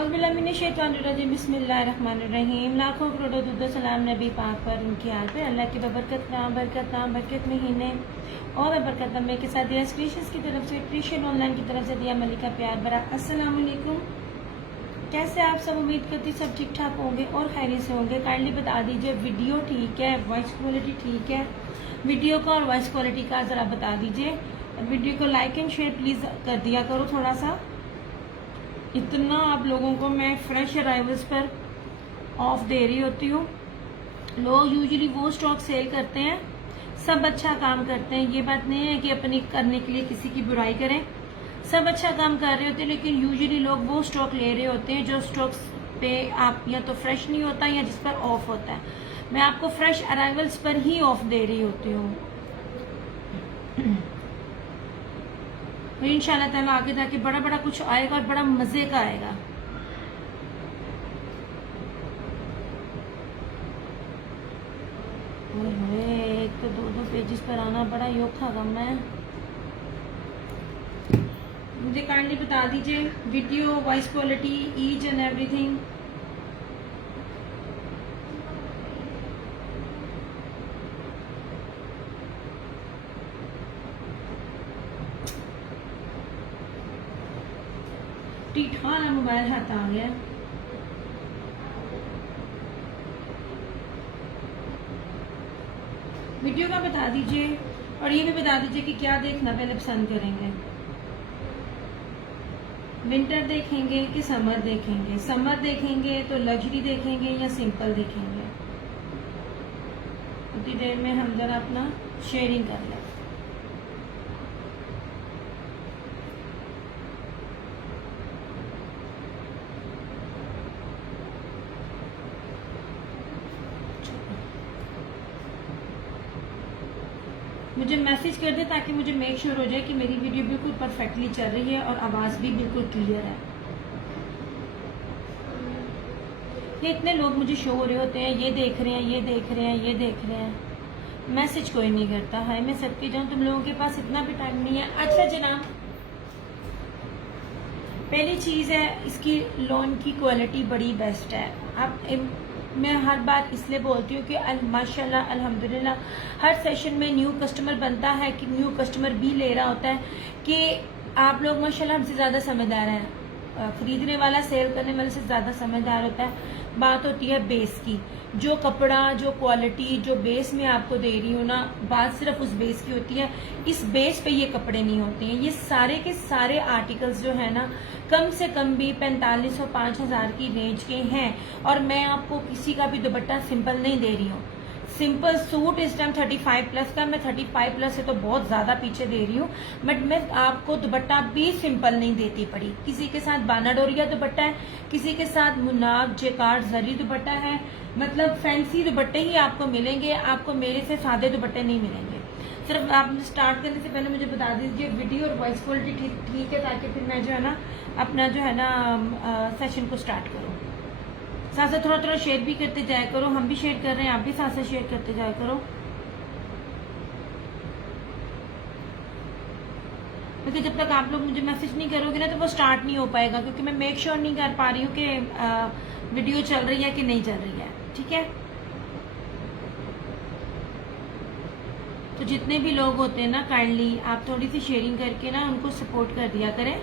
औज़ुबिल्लाहिमिनश्शैतानिर्रजीम बिस्मिल्लाहिर्रहमानिर्रहीम। लाखों करोड़ों दुरूद सलाम नबी पाक पर, उनकी आल पे। अल्लाह की बरकत महीने और बरकत नम्मे के साथ दिया क्रिएशंस की तरफ से, क्रिएशन ऑनलाइन की तरफ से दिया मलिका प्यार भरा अस्सलाम वालेकुम। कैसे आप सब? उम्मीद करती सब ठीक ठाक होंगे और खैरियत से होंगे। काइंडली बता दीजिए वीडियो ठीक है, वॉइस क्वालिटी ठीक है? वीडियो का और वॉइस क्वालिटी का ज़रा बता दीजिए। वीडियो को लाइक एंड शेयर प्लीज़ कर दिया करो थोड़ा सा। इतना आप लोगों को मैं फ्रेश अराइवल्स पर ऑफ दे रही होती हूँ। लोग यूजुअली वो स्टॉक सेल करते हैं, सब अच्छा काम करते हैं। ये बात नहीं है कि अपनी करने के लिए किसी की बुराई करें, सब अच्छा काम कर रहे होते हैं, लेकिन यूजुअली लोग वो स्टॉक ले रहे होते हैं जो स्टॉक्स पे आप या तो फ्रेश नहीं होता या जिस पर ऑफ होता है। मैं आपको फ्रेश अराइवल्स पर ही ऑफ दे रही होती हूँ। इंशाल्लाह ताला आगे जाके बड़ा बड़ा कुछ आएगा और बड़ा मजे का आएगा। एक तो दो पेजेस पर आना बड़ा योखा गम है। मुझे काइंडली बता दीजिए video, voice quality, each and everything. टीठाना मोबाइल हाथ आ गया। वीडियो का बता दीजिए और ये भी बता दीजिए कि क्या देखना पहले पसंद करेंगे। विंटर देखेंगे कि समर देखेंगे? समर देखेंगे तो लग्जरी देखेंगे या सिंपल देखेंगे? उतनी देर में हम जरा अपना शेयरिंग कर लें। मुझे मैसेज कर दे ताकि मुझे मेक श्योर हो जाए कि मेरी वीडियो बिल्कुल परफेक्टली चल रही है और आवाज़ भी बिल्कुल क्लियर है। ये इतने लोग मुझे शो हो रहे होते हैं, ये देख रहे हैं, ये देख रहे हैं, ये देख रहे हैं, मैसेज कोई नहीं करता है। मैं सबके जाऊँ, तुम लोगों के पास इतना भी टाइम नहीं है। अच्छा जनाब, पहली चीज़ है इसकी लोन की क्वालिटी बड़ी बेस्ट है। आप मैं हर बात इसलिए बोलती हूँ कि माशाल्लाह अल्हम्दुलिल्लाह हर सेशन में न्यू कस्टमर बनता है कि न्यू कस्टमर भी ले रहा होता है कि आप लोग माशाल्लाह हमसे ज़्यादा समझदार हैं। खरीदने वाला सेल करने वाले से ज़्यादा समझदार होता है। बात होती है बेस की, जो कपड़ा, जो क्वालिटी, जो बेस में आपको दे रही हूँ ना, बात सिर्फ उस बेस की होती है। इस बेस पे ये कपड़े नहीं होते हैं। ये सारे के सारे आर्टिकल्स जो है ना कम से कम भी 4500 5000 की रेंज के हैं। और मैं आपको किसी का भी दुपट्टा सिंपल नहीं दे रही हूँ। सिंपल सूट इस टाइम 35 प्लस का, मैं 35 प्लस से तो बहुत ज्यादा पीछे दे रही हूँ, बट मैं आपको दुपट्टा भी सिंपल नहीं देती पड़ी। किसी के साथ बाना डोरिया दुपट्टा है, किसी के साथ मुनाब जेकार्ड जरी दुपट्टा है। मतलब फैंसी दुपट्टे ही आपको मिलेंगे, आपको मेरे से सादे दुपट्टे नहीं मिलेंगे। सिर्फ आप स्टार्ट करने से पहले मुझे बता दीजिए वीडियो और वॉइस क्वालिटी ठीक है, ताकि फिर मैं जो है ना अपना जो है ना सेशन को स्टार्ट करूँ। साथ साथ थोड़ा थोड़ा शेयर भी करते जाया करो, हम भी शेयर कर रहे हैं, आप भी साथ साथ शेयर करते जाया करो। क्योंकि जब तक आप लोग मुझे मैसेज नहीं करोगे ना तो वो स्टार्ट नहीं हो पाएगा, क्योंकि मैं मेक श्योर नहीं कर पा रही हूँ कि वीडियो चल रही है कि नहीं चल रही है। ठीक है, तो जितने भी लोग होते हैं ना काइंडली आप थोड़ी सी शेयरिंग करके ना उनको सपोर्ट कर दिया करें।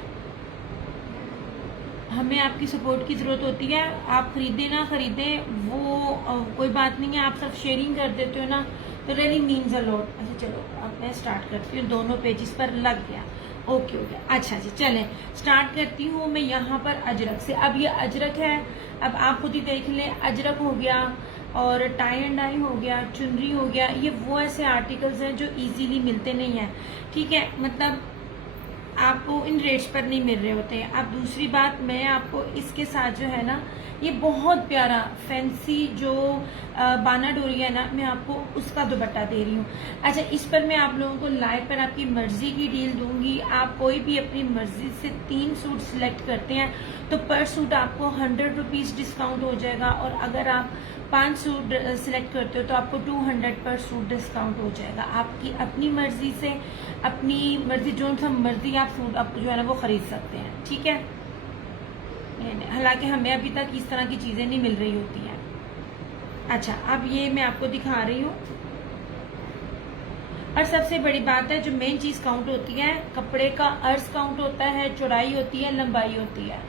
हमें आपकी सपोर्ट की ज़रूरत होती है। आप खरीदे ना खरीदे वो कोई बात नहीं है, आप सब शेयरिंग कर देते हो ना तो रियली मीन्स अ लॉट। अच्छा चलो अब मैं स्टार्ट करती हूँ। दोनों पेजेस पर लग गया, ओके हो गया। अच्छा जी चलें स्टार्ट करती हूँ मैं यहाँ पर अजरक से। अब ये अजरक है, अब आप खुद ही देख लें। अजरक हो गया और टाई एंड डाई हो गया, चुनरी हो गया, ये वो ऐसे आर्टिकल्स हैं जो इजीली मिलते नहीं हैं। ठीक है, मतलब आपको इन रेट्स पर नहीं मिल रहे होते हैं। अब दूसरी बात, मैं आपको इसके साथ जो है ना ये बहुत प्यारा फैंसी जो बाना डोरी है ना, मैं आपको उसका दुपट्टा दे रही हूँ। अच्छा, इस पर मैं आप लोगों को लाइव पर आपकी मर्जी की डील दूंगी। आप कोई भी अपनी मर्जी से 3 सूट सिलेक्ट करते हैं तो पर सूट आपको 100 रुपीज़ डिस्काउंट हो जाएगा, और अगर आप 5 सूट सिलेक्ट करते हो तो आपको 200 पर सूट डिस्काउंट हो जाएगा। आपकी अपनी मर्जी से, अपनी मर्जी जो सा मर्जी आप सूट आप जो है ना वो खरीद सकते हैं। ठीक है, हालांकि हमें अभी तक इस तरह की चीज़ें नहीं मिल रही होती हैं। अच्छा, अब ये मैं आपको दिखा रही हूँ। और सबसे बड़ी बात है, जो मेन चीज़ काउंट होती है, कपड़े का अर्ज काउंट होता है, चौड़ाई होती है, लंबाई होती है।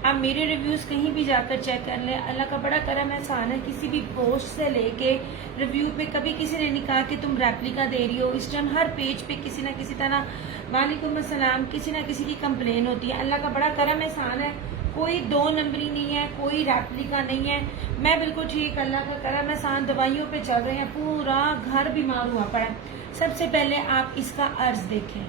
आप मेरे रिव्यूज़ कहीं भी जाकर चेक कर लें, अल्लाह का बड़ा करम एहसान है, किसी भी पोस्ट से लेके रिव्यू पे कभी किसी ने नहीं कहा कि तुम रेप्लिका दे रही हो। इस टाइम हर पेज पे किसी ना किसी तरह वालेकुम अस्सलाम, किसी ना किसी की कंप्लेन होती है। अल्लाह का बड़ा करम एहसान है, कोई 2 नंबरी नहीं है, कोई रेप्लिका नहीं है। मैं बिल्कुल ठीक, अल्लाह का करम एहसान, दवाइयों पे चल रहे हैं, पूरा घर बीमार हुआ पड़ा है। सबसे पहले आप इसका अर्ज देखें,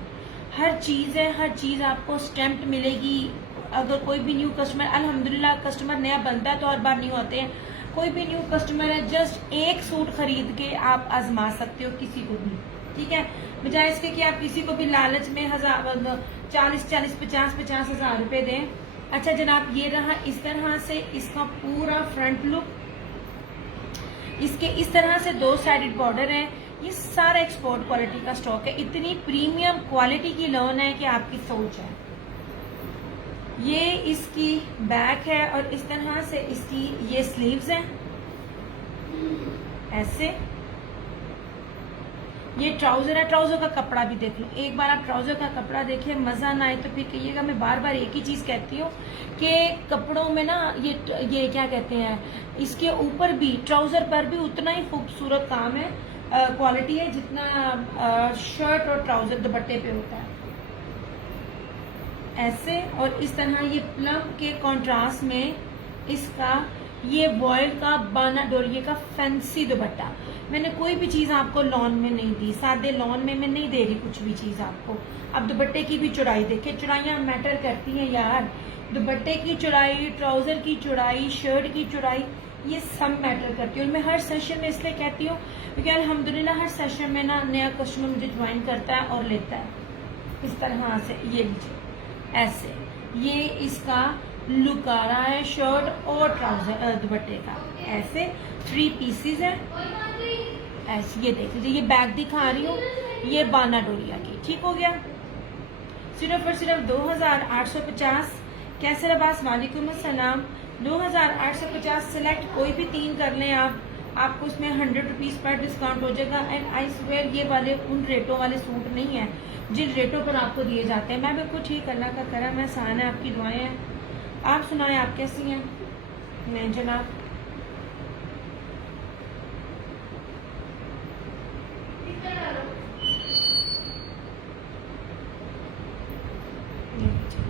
हर चीज़ है, हर चीज़ आपको स्टैम्प्ड मिलेगी। अगर कोई भी न्यू कस्टमर, अल्हम्दुलिल्लाह कस्टमर नया बनता है तो हर बार न्यू होते हैं, कोई भी न्यू कस्टमर है, जस्ट एक सूट खरीद के आप आजमा सकते हो किसी को भी, ठीक है, बजाय इसके कि आप किसी को भी लालच में 40-50 हज़ार रुपए दें। अच्छा जनाब, ये रहा इस तरह से इसका पूरा फ्रंट लुक। इसके इस तरह से 2 साइडेड बॉर्डर है। ये सारा एक्सपोर्ट क्वालिटी का स्टॉक है, इतनी प्रीमियम क्वालिटी की लॉन है कि आपकी सोच है। ये इसकी बैक है और इस तरह से इसकी ये स्लीव्स हैं ऐसे। ये ट्राउजर है, ट्राउजर का कपड़ा भी देख लो एक बार। आप ट्राउजर का कपड़ा देखिए, मजा ना आए तो फिर कहिएगा। मैं बार बार एक ही चीज कहती हूँ कि कपड़ों में ना ये क्या कहते हैं, इसके ऊपर भी ट्राउजर पर भी उतना ही खूबसूरत काम है, क्वालिटी है, जितना शर्ट और ट्राउजर दुपट्टे पे होता है ऐसे। और इस तरह ये प्लम के कॉन्ट्रास्ट में इसका ये वॉयल का बाना डोरिये का फैंसी दुपट्टा। मैंने कोई भी चीज आपको लॉन में नहीं दी, सादे लॉन में मैं नहीं दे रही कुछ भी चीज आपको। अब दुपट्टे की भी चौड़ाई देखिए, चौड़ाइयाँ मैटर करती हैं यार। दुपट्टे की चौड़ाई, ट्राउजर की चौड़ाई, शर्ट की चौड़ाई, ये सब मैटर करती है। और मैं हर सेशन में इसलिए कहती हूँ क्योंकि अल्हम्दुलिल्लाह हर सेशन में ना नया कस्टमर मुझे ज्वाइन करता है और लेता है इस तरह से। ये लीजिए ऐसे, ये इसका लुक आ रहा है शर्ट और ट्राउजर दुपट्टे का ऐसे। 3 पीसेस है ऐसे। ये देख लीजिए, ये बैग दिखा रही हूँ, ये बाना डोरिया की, ठीक हो गया। सिर्फ और सिर्फ 2850। कैसे रबास, वालेकुम अस्सलाम। 2850 सिलेक्ट कोई भी 3 कर लें आप, आपको उसमें 100 रुपीज पर डिस्काउंट हो जाएगा। एंड आई स्वेयर ये वाले उन रेटों वाले सूट नहीं है जिन रेटों पर आपको दिए जाते हैं। मैं बिल्कुल ठीक, अल्लाह का करम है, एहसान है, आपकी दुआएं हैं। आप सुनाएं, आप कैसी हैं? नहीं जनाब,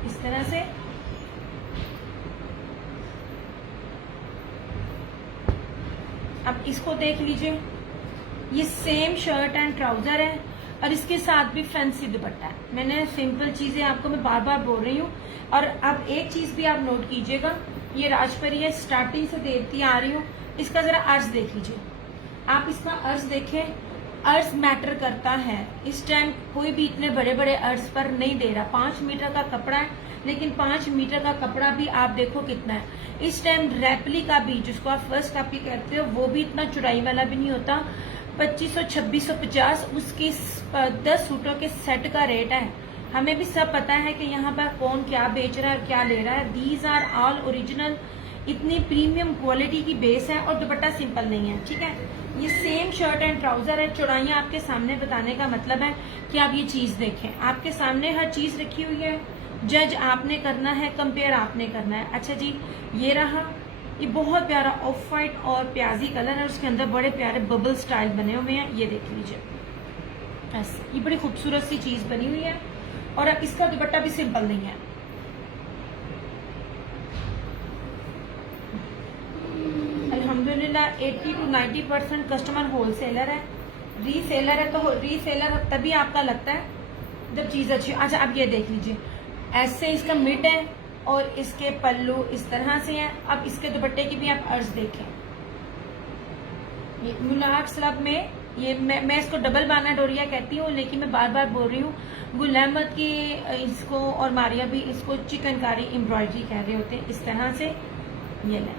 इस तरह से अब इसको देख लीजिए, ये सेम शर्ट एंड ट्राउजर है और इसके साथ भी फैंसी दुपट्टा है। मैंने सिंपल चीजें आपको मैं बार बार बोल रही हूँ। और अब एक चीज भी आप नोट कीजिएगा, ये राजपरी है, स्टार्टिंग से देखती आ रही हूँ। इसका जरा अर्ज देख लीजिए, आप इसका अर्ज देखें, अर्ज मैटर करता है। इस टाइम कोई भी इतने बड़े बड़े अर्ज पर नहीं दे रहा। 5 मीटर का कपड़ा है, लेकिन 5 मीटर का कपड़ा भी आप देखो कितना है। इस टाइम रेप्लिका भी, जिसको आप फर्स्ट कॉपी कहते हो, वो भी इतना चौड़ाई वाला भी नहीं होता। 2500-2650 उसके 10 सूटों के सेट का रेट है। हमें भी सब पता है कि यहाँ पर कौन क्या बेच रहा है और क्या ले रहा है। दीज आर ऑल ओरिजिनल, इतनी प्रीमियम क्वालिटी की बेस है और दुपट्टा सिंपल नहीं है, ठीक है। ये सेम शर्ट एंड ट्राउजर है। चौड़ाइयाँ आपके सामने बताने का मतलब है कि आप ये चीज देखें, आपके सामने हर चीज रखी हुई है। जज आपने करना है, कंपेयर आपने करना है। अच्छा जी, ये रहा, ये बहुत प्यारा ऑफ वाइट और प्याजी कलर है, उसके अंदर बड़े प्यारे बबल स्टाइल बने हुए हैं। ये देख लीजिए ऐसे, ये बड़ी खूबसूरत सी चीज बनी हुई है। और अब इसका दुपट्टा भी सिंपल नहीं है। अल्हम्दुलिल्लाह 80 to 90% कस्टमर होलसेलर है, रीसेलर है। तो रीसेलर तभी आपका लगता है जब चीज अच्छी। अच्छा, अब ये देख लीजिए, ऐसे इसका मिड है और इसके पल्लू इस तरह से है। अब इसके दुपट्टे की भी आप अर्ज देखें, ये मुलाक स्लब में, ये मैं इसको डबल बाना डोरिया कहती हूँ, लेकिन मैं बार बार बोल रही हूँ, गुल अहमद की इसको और मारिया भी इसको चिकनकारी एम्ब्रॉयडरी कह रहे होते हैं। इस तरह से ये ले,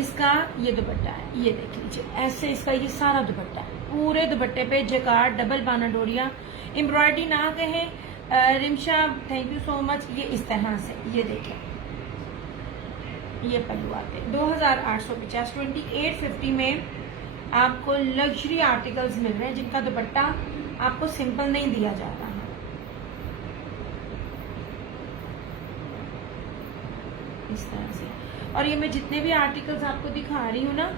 इसका ये दुपट्टा है, ये देख लीजिए ऐसे। इसका ये सारा दुपट्टा है, पूरे दुपट्टे पे जकार डबल बाना डोरिया एम्ब्रॉयडरी ना कहें। Rimsha thank you so much. ये इस तरह से, ये देखें ये पल्लू आते हैं 2850 2850 में आपको लग्जरी आर्टिकल्स मिल रहे हैं जिनका दुपट्टा आपको सिंपल नहीं दिया जा रहा है। इस तरह से। और ये मैं जितने भी आर्टिकल्स आपको दिखा रही हूँ ना,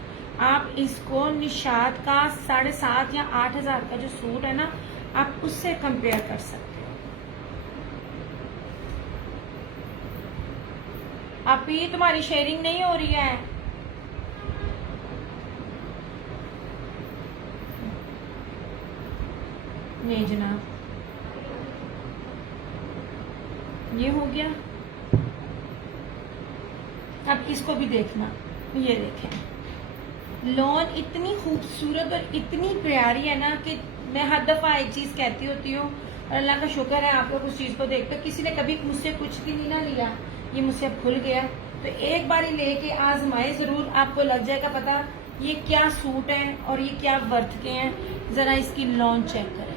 आप इसको निशात का 7,500 या 8,000 का जो सूट है ना, आप उससे कंपेयर कर सकते हो। आप ही तुम्हारी शेयरिंग नहीं हो रही है। ये जनाब ये हो गया। अब इसको भी देखना, ये देखें लॉन इतनी खूबसूरत और इतनी प्यारी है ना कि मैं हर दफा एक चीज कहती होती हूँ और अल्लाह का शुक्र है आप लोग उस चीज को देखते हो। किसी ने कभी मुझसे कुछ भी नहीं ना लिया, ये मुझसे अब खुल गया तो एक बार ही लेके आजमाए जरूर, आपको लग जाएगा पता ये क्या सूट है और ये क्या वर्थ के हैं। जरा इसकी लॉन चेक करें,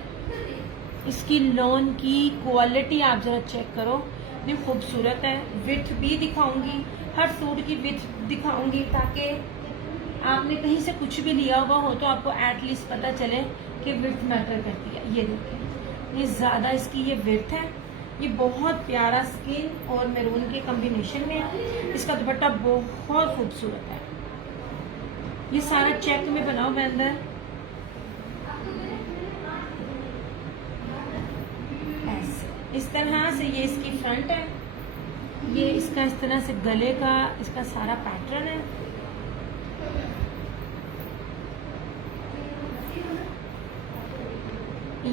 इसकी लॉन की क्वालिटी आप जरा चेक करो, इतनी खूबसूरत है। विथ भी दिखाऊंगी, हर सूट की विथ दिखाऊंगी ताकि आपने कहीं से कुछ भी लिया हुआ हो तो आपको एटलीस्ट पता चले कि विथ मैटर करती है। ये देखें, ये ज्यादा इसकी ये विथ है। ये बहुत प्यारा स्किन और मैरून के कॉम्बिनेशन में है। इसका दुपट्टा बहुत खूबसूरत है। ये सारा चेक में बना हुआ है अंदर, ऐसे इस तरह से। ये इसकी फ्रंट है, ये इसका इस तरह से गले का इसका सारा पैटर्न है।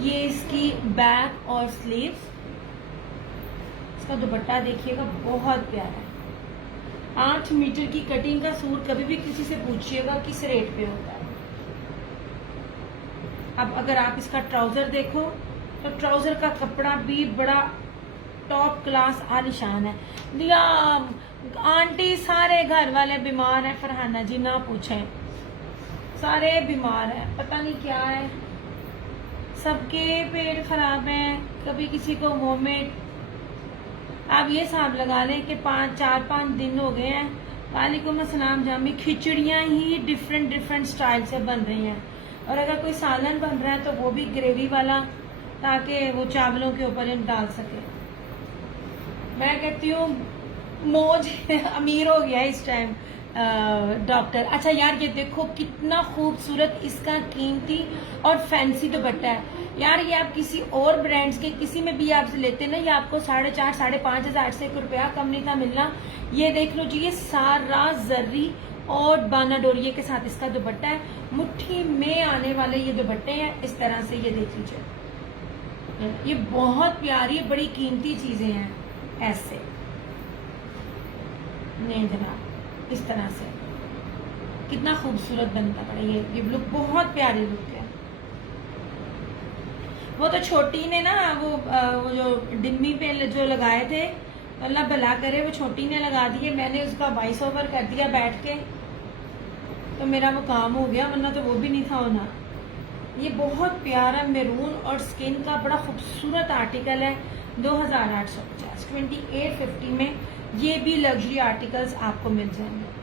ये इसकी बैक और स्लीव्स। इसका दुपट्टा देखिएगा बहुत प्यारा है। 8 मीटर की कटिंग का सूट कभी भी किसी से पूछिएगा किस रेट पे होता है। अब अगर आप इसका ट्राउजर देखो तो ट्राउजर का कपड़ा भी बड़ा टॉप क्लास आलिशान है। दिया आंटी सारे घर वाले बीमार हैं, फरहाना जी ना पूछें, सारे बीमार हैं, पता नहीं क्या है, सबके पेट खराब है। कभी किसी को वोमिट, आप ये हिसाब लगा लें कि 4-5 दिन हो गए हैं वालेकुम अस्सलाम जामी, खिचड़ियाँ ही डिफरेंट स्टाइल से बन रही हैं। और अगर कोई सालन बन रहा है तो वो भी ग्रेवी वाला, ताकि वो चावलों के ऊपर हम डाल सके। मैं कहती हूँ मौज अमीर हो गया इस टाइम डॉक्टर। अच्छा यार ये देखो कितना खूबसूरत इसका कीमती और फैंसी दुपट्टा है यार। ये आप किसी और ब्रांड्स के किसी में भी आपसे लेते ना, ये आपको 4,500-5,500 से एक रुपया कम नहीं था मिलना। ये देख लो जी, ये सारा जर्री और बाना डोरिये के साथ इसका दुपट्टा है। मुट्ठी में आने वाले ये दुपट्टे हैं इस तरह से। ये देख लीजिए, ये बहुत प्यारी बड़ी कीमती चीजें हैं। ऐसे नहीं जनाब, इस तरह से कितना खूबसूरत बनता पड़ा। ये लुक बहुत प्यारी लुक है। वो तो छोटी ने ना वो जो डिम्मी पे जो लगाए थे, अल्लाह भला करे, वो छोटी ने लगा दिए, मैंने उसका वॉइस ओवर कर दिया बैठ के, तो मेरा वो काम हो गया, वरना तो वो भी नहीं था होना। ये बहुत प्यारा मैरून और स्किन का बड़ा खूबसूरत आर्टिकल है। 2,850 2850 में ये भी लग्जरी आर्टिकल्स आपको मिल जाएंगे।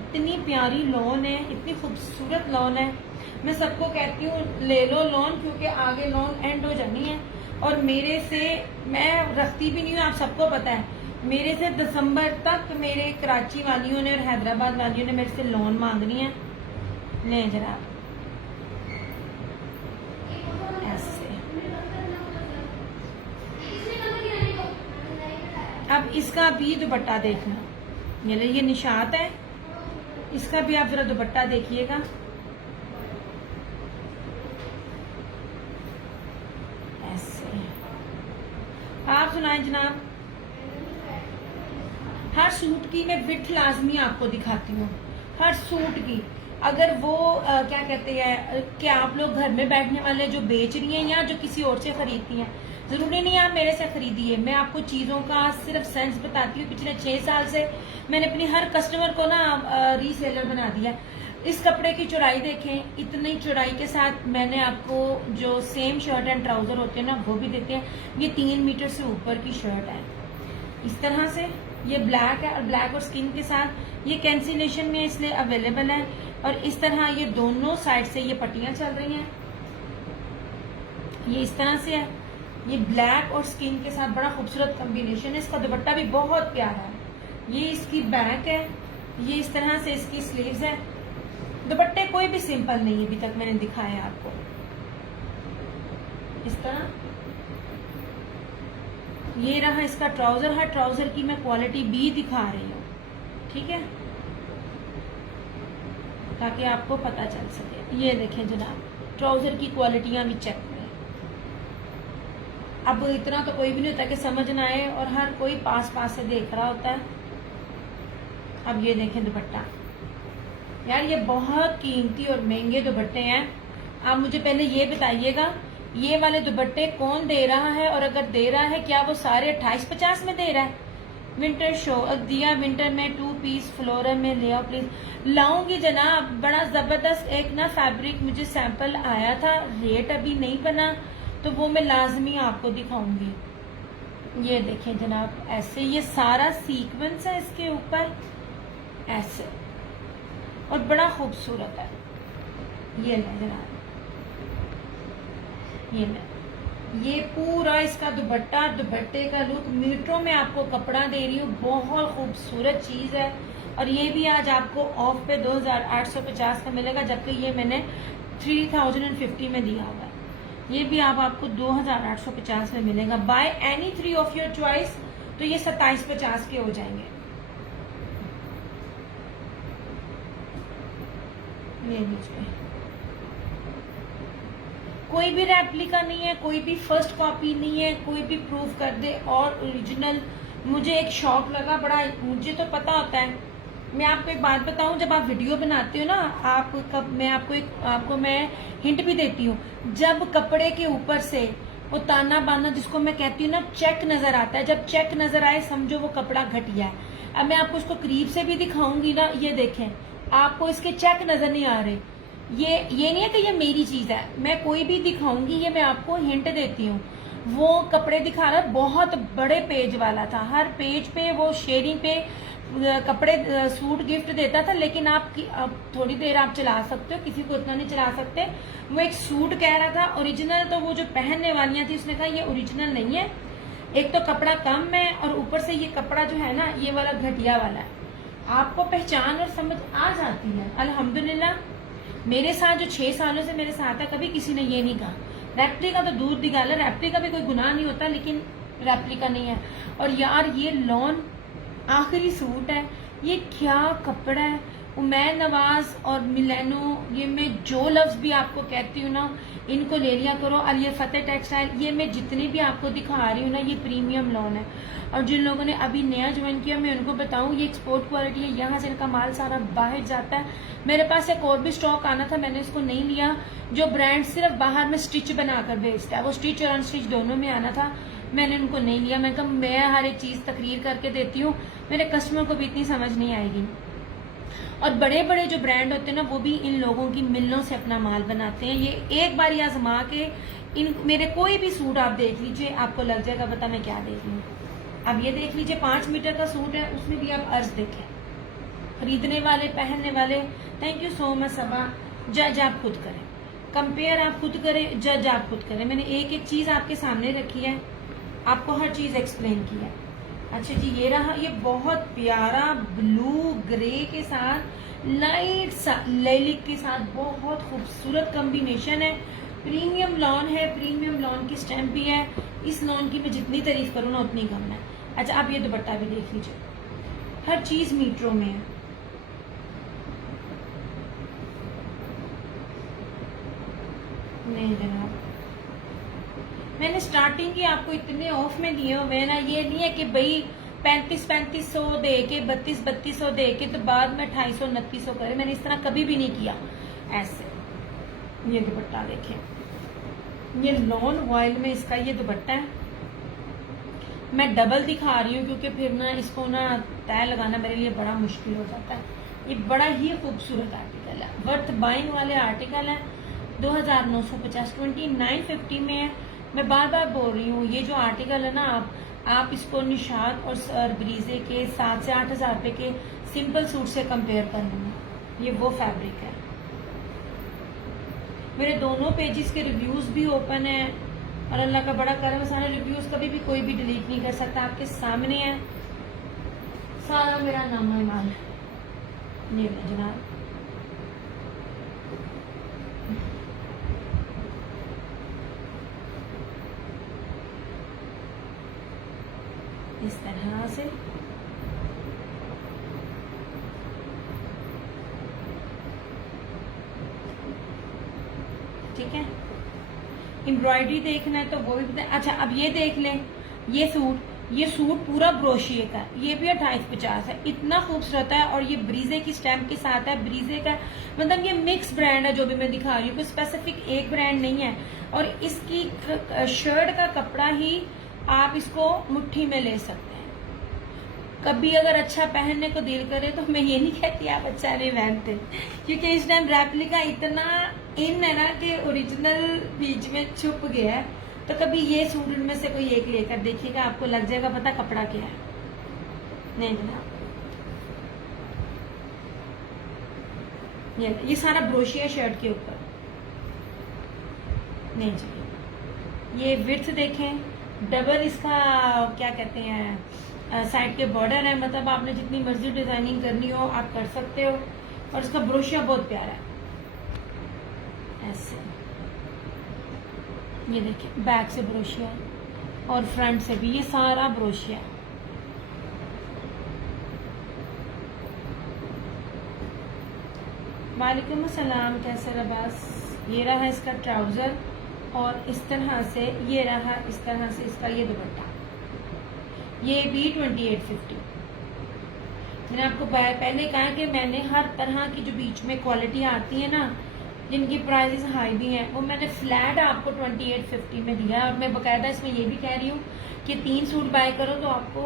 इतनी प्यारी लॉन है, इतनी खूबसूरत लॉन है। मैं सबको कहती हूँ ले लो लॉन, क्योंकि आगे लॉन एंड हो जानी है। और मेरे से मैं रखती भी नहीं हूँ, आप सबको पता है। मेरे से दिसंबर तक मेरे कराची वालियों ने और हैदराबाद वालियों ने मेरे से लोन मांगनी है। ले जरा ऐसे। अब इसका भी दुपट्टा देखना, ये निशात है, इसका भी आप जरा दुपट्टा देखिएगा। ऐसे आप सुनाएं जनाब। हर सूट की मैं विड्थ लाजमी आपको दिखाती हूँ, हर सूट की। अगर वो क्या कहते हैं कि आप लोग घर में बैठने वाले जो बेच रही हैं या जो किसी और से खरीदती हैं, जरूरी नहीं आप मेरे से खरीदिए। मैं आपको चीजों का सिर्फ सेंस बताती हूँ। पिछले 6 साल से मैंने अपनी हर कस्टमर को ना रीसेलर बना दिया। इस कपड़े की चौड़ाई देखें, इतनी चौड़ाई के साथ मैंने आपको जो सेम शर्ट एंड ट्राउजर होते हैं ना वो भी देते हैं। ये 3 मीटर से ऊपर की शर्ट है। इस तरह से ये ब्लैक है और ब्लैक और स्किन के साथ ये कैंसिलेशन में इसलिए अवेलेबल है। और इस तरह ये दोनों साइड से ये पट्टियां चल रही हैं। ये इस तरह से है। ये ब्लैक और स्किन के साथ बड़ा खूबसूरत कॉम्बिनेशन है। इसका दुपट्टा भी बहुत प्यारा है। ये इसकी बैक है। ये इस तरह से इसकी स्लीव्स है। दुपट्टे कोई भी सिंपल नहीं है, अभी तक मैंने दिखाया आपको। इस तरह ये रहा इसका ट्राउजर। हर ट्राउजर की मैं क्वालिटी भी दिखा रही हूँ, ठीक है, ताकि आपको पता चल सके। ये देखें जनाब, ट्राउजर की क्वालिटियां भी चेक करें। अब इतना तो कोई भी नहीं होता कि समझ ना आए, और हर कोई पास पास से देख रहा होता है। अब ये देखें दुपट्टा, यार ये बहुत कीमती और महंगे दुपट्टे हैं। आप मुझे पहले ये बताइएगा, ये वाले दुपट्टे कौन दे रहा है, और अगर दे रहा है क्या वो सारे 2850 में दे रहा है? विंटर शो दिया विंटर में 2 पीस फ्लोरल में ले आओ प्लीज। लाऊंगी जनाब, बड़ा जबरदस्त एक ना फैब्रिक मुझे सैंपल आया था, रेट अभी नहीं बना, तो वो मैं लाजमी आपको दिखाऊंगी। ये देखें जनाब, ऐसे ये सारा सीक्वेंस है इसके ऊपर ऐसे, और बड़ा खूबसूरत है। ये ले जनाब, ये ले, ये पूरा इसका दुपट्टा, दुपट्टे का लुक मीटरों में आपको कपड़ा दे रही हूँ। बहुत खूबसूरत चीज है। और ये भी आज आपको ऑफ पे 2850 का मिलेगा, जबकि ये मैंने 3050 में दिया हुआ है। ये भी आपको 2850 में मिलेगा। By any 3 of your choice तो ये 2750 के हो जाएंगे। ये लीजिए, कोई भी रेप्लिका नहीं है, कोई भी फर्स्ट कॉपी नहीं है, कोई भी प्रूफ कर दे और ओरिजिनल। मुझे एक शौक लगा बड़ा, मुझे तो पता होता है। मैं आपको एक बात बताऊं, जब आप वीडियो बनाते हो ना, आप कब मैं आपको मैं हिंट भी देती हूँ। जब कपड़े के ऊपर से वो ताना बाना जिसको मैं कहती हूँ ना, चेक नजर आता है, जब चेक नजर आए समझो वो कपड़ा घटिया है। अब मैं आपको इसको करीब से भी दिखाऊंगी ना, ये देखें, आपको इसके चेक नजर नहीं आ रहे। ये नहीं है कि ये मेरी चीज है, मैं कोई भी दिखाऊंगी, ये मैं आपको हिंट देती हूँ। वो कपड़े दिखा रहा बहुत बड़े पेज वाला था, हर पेज पे वो शेयरिंग पे कपड़े सूट गिफ्ट देता था, लेकिन आप थोड़ी देर आप चला सकते हो, किसी को इतना नहीं चला सकते। वो एक सूट कह रहा था ओरिजिनल, तो वो जो पहनने वालियां थी उसने कहा ये ओरिजिनल नहीं है, एक तो कपड़ा कम है और ऊपर से ये कपड़ा जो है ना ये वाला घटिया वाला है। आपको पहचान और समझ आ जाती है। अल्हम्दुलिल्लाह मेरे साथ जो 6 सालों से मेरे साथ है, कभी किसी ने ये नहीं कहा। रेप्लिका तो दूर दी गल है, रेप्लिका भी कोई गुनाह नहीं होता, लेकिन रेप्लिका नहीं है। और यार ये लॉन आखिरी सूट है, ये क्या कपड़ा है। उमैर नवाज और मिलेनो, ये मैं जो लफ्ज भी आपको कहती हूँ ना, इनको ले लिया करो। और ये फतेह टेक्सटाइल, ये मैं जितनी भी आपको दिखा रही हूँ ना, ये प्रीमियम लॉन है। और जिन लोगों ने अभी नया ज्वाइन किया, मैं उनको बताऊं, ये एक्सपोर्ट क्वालिटी है, यहाँ से इनका माल सारा बाहर जाता है। मेरे पास एक और भी स्टॉक आना था, मैंने इसको नहीं लिया, जो ब्रांड सिर्फ बाहर में स्टिच बनाकर बेचता है, वो स्टिच और अनस्टिच दोनों में आना था, मैंने उनको नहीं लिया। मैं कहा मैं हर एक चीज तकरीर करके देती हूँ, मेरे कस्टमर को भी इतनी समझ नहीं आएगी। और बड़े बड़े जो ब्रांड होते हैं ना, वो भी इन लोगों की मिलों से अपना माल बनाते हैं। ये एक बार आजमा के इन मेरे कोई भी सूट आप देख लीजिए, आपको लग जाएगा पता मैं क्या देख रही हूँ। अब ये देख लीजिए 5 मीटर का सूट है, उसमें भी आप अर्ज देखें। खरीदने वाले, पहनने वाले, थैंक यू सो मच सबा। जज आप खुद करें, कंपेयर आप खुद करें, जज आप खुद करें। मैंने एक एक चीज आपके सामने रखी है, आपको हर चीज एक्सप्लेन की है। अच्छा जी, ये रहा, ये बहुत प्यारा ब्लू ग्रे के साथ लाइट सा लिलिक के साथ बहुत खूबसूरत कॉम्बिनेशन है। प्रीमियम लॉन है, प्रीमियम लॉन की स्टैम्प भी है। इस लॉन की मैं जितनी तारीफ करूँ ना उतनी कम है। अच्छा, आप ये दुपट्टा भी देख लीजिए, हर चीज मीटरों में है। नहीं जनाब, मैंने स्टार्टिंग ही आपको इतने ऑफ में दिए हुए ना, ये नहीं है कि भाई 3500 दे के 3200 दे के तो बाद में 2800 2900 करे, मैंने इस तरह कभी भी नहीं किया ऐसे। ये दुपट्टा देखें, ये लॉन वॉयल में इसका ये दुपट्टा है। मैं डबल दिखा रही हूँ क्योंकि फिर ना इसको ना तय लगाना मेरे लिए बड़ा मुश्किल हो जाता है। ये बड़ा ही खूबसूरत आर्टिकल है। वर्थ बाइंग वाले आर्टिकल हैं। 2950 2950 में है। मैं बार बार बोल रही हूँ, ये जो आर्टिकल है ना, आप इसको निशात और सर ब्रीजे के 7 से 8 हज़ार रुपये के सिंपल सूट से कंपेयर कर लूँगा। ये वो फैब्रिक है। मेरे दोनों पेजेस के रिव्यूज भी ओपन है और अल्लाह का बड़ा करम, सारे रिव्यूज कभी भी कोई भी डिलीट नहीं कर सकता। आपके सामने है सारा मेरा नाम माल। ये जनाब, इस तरह से ठीक है। एम्ब्रॉयडरी देखना है तो वो भी बताए। अच्छा, अब ये देख लें, ये सूट पूरा ब्रोशिए का, ये भी 2850 है। इतना खूबसूरत है और ये ब्रीजे की स्टैम्प के साथ है। ब्रीजे का मतलब ये मिक्स ब्रांड है जो भी मैं दिखा रही हूँ, कोई स्पेसिफिक एक ब्रांड नहीं है। और इसकी शर्ट का कपड़ा ही आप इसको मुट्ठी में ले सकते हैं। कभी अगर अच्छा पहनने को दिल करे तो मैं ये नहीं कहती आप अच्छा नहीं पहनते, क्योंकि इस टाइम रेप्लिका इतना इन है ना कि ओरिजिनल बीच में छुप गया है। तो कभी ये सूट में से कोई एक लेकर देखिएगा, आपको लग जाएगा पता कपड़ा क्या है। नहीं जनाब, ये सारा ब्रोशिया शर्ट के ऊपर। नहीं जी, ये विड्थ देखें, डबल इसका क्या कहते हैं साइड के बॉर्डर है। मतलब आपने जितनी मर्जी डिजाइनिंग करनी हो आप कर सकते हो। और इसका ब्रोशिया बहुत प्यारा है। ऐसे ये देखिए, बैक से ब्रोशिया और फ्रंट से भी, ये सारा ब्रोशिया। वालेकुम अस्सलाम, कैसे रबास। ये रहा इसका ट्राउजर और इस तरह से ये रहा, इस तरह से इसका ये दुपट्टा। ये भी 2850। मैंने आपको पहले कहा कि मैंने हर तरह की जो बीच में क्वालिटी आती है ना, जिनकी प्राइसेस हाई भी हैं, वो मैंने फ्लैट आपको 2850 में दिया है। और मैं बकायदा इसमें ये भी कह रही हूँ कि 3 सूट बाय करो तो आपको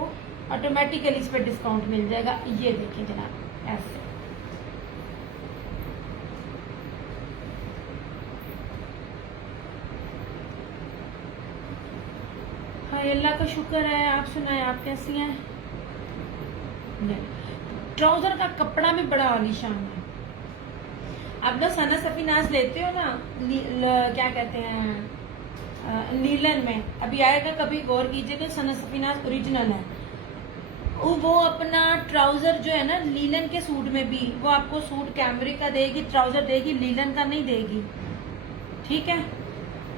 ऑटोमेटिकली इस पर डिस्काउंट मिल जाएगा। ये देखिए जनाब, ऐसे अल्लाह का शुक्र है। आप सुनाए, आप कैसी हैं। ट्राउजर का कपड़ा भी बड़ा आलीशान है। आप लोग सना सफीनाज लेते हो ना, क्या कहते हैं लीलन में, अभी आएगा, कभी गौर कीजिए तो सना सफीनाज ओरिजिनल है। वो अपना ट्राउजर जो है ना लीलन के सूट में भी, वो आपको सूट कैमरे का देगी, ट्राउजर देगी, लीलन का नहीं देगी। ठीक है,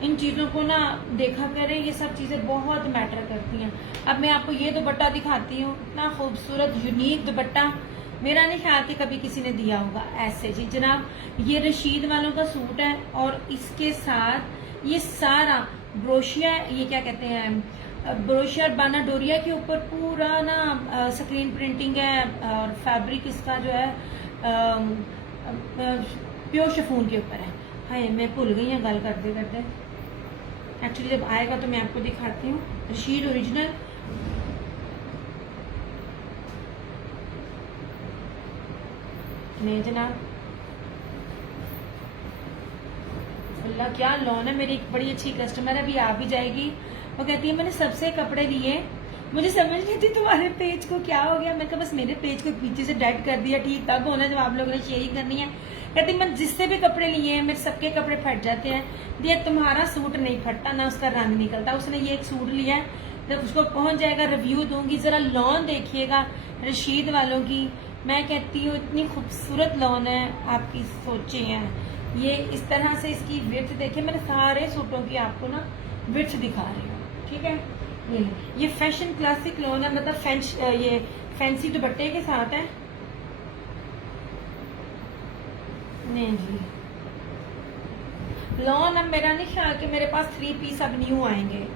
इन चीज़ों को ना देखा करें, ये सब चीज़ें बहुत मैटर करती हैं। अब मैं आपको ये दुपट्टा दिखाती हूँ, इतना खूबसूरत यूनिक दुपट्टा, मेरा नहीं ख्याल कि कभी किसी ने दिया होगा। ऐसे जी जनाब, ये रशीद वालों का सूट है और इसके साथ ये सारा ब्रोशिया, ये क्या कहते हैं ब्रोशिया बाना डोरिया के ऊपर पूरा ना स्क्रीन प्रिंटिंग है। और फैब्रिक इसका जो है प्योर शिफॉन के ऊपर है। हाय, मैं भूल गई हूँ गल करते करते। एक्चुअली जब आएगा तो मैं आपको दिखाती हूँ। रशीद ओरिजिनल, नहीं जनाब, अल्लाह क्या लॉन है। मेरी एक बड़ी अच्छी कस्टमर है, अभी आ भी जाएगी। वो कहती है मैंने सबसे कपड़े लिए, मुझे समझ नहीं थी तुम्हारे पेज को क्या हो गया। मैं कहा बस मेरे पेज को पीछे से डेड कर दिया, ठीक तब होना जब आप लोगों ने शेयरिंग करनी है। कहती मैं जिससे भी कपड़े लिए हैं मेरे सबके कपड़े फट जाते हैं, दिया तुम्हारा सूट नहीं फटता ना उसका रंग निकलता। उसने ये एक सूट लिया है, जब उसको पहुंच जाएगा रिव्यू दूंगी। जरा लॉन देखिएगा रशीद वालों की, मैं कहती हूँ इतनी खूबसूरत लॉन है, आपकी सोचे हैं। ये इस तरह से इसकी विड्थ देखिए, मैंने सारे सूटों की आपको ना विड्थ दिखा रही हूँ। ठीक है, ये फैशन क्लासिक लॉन है, मतलब ये फैंसी दुपट्टे के साथ है। नहीं जी, लॉन अब मेरा नहीं ख्याल कि मेरे पास 3 पीस अब न्यू आएंगे,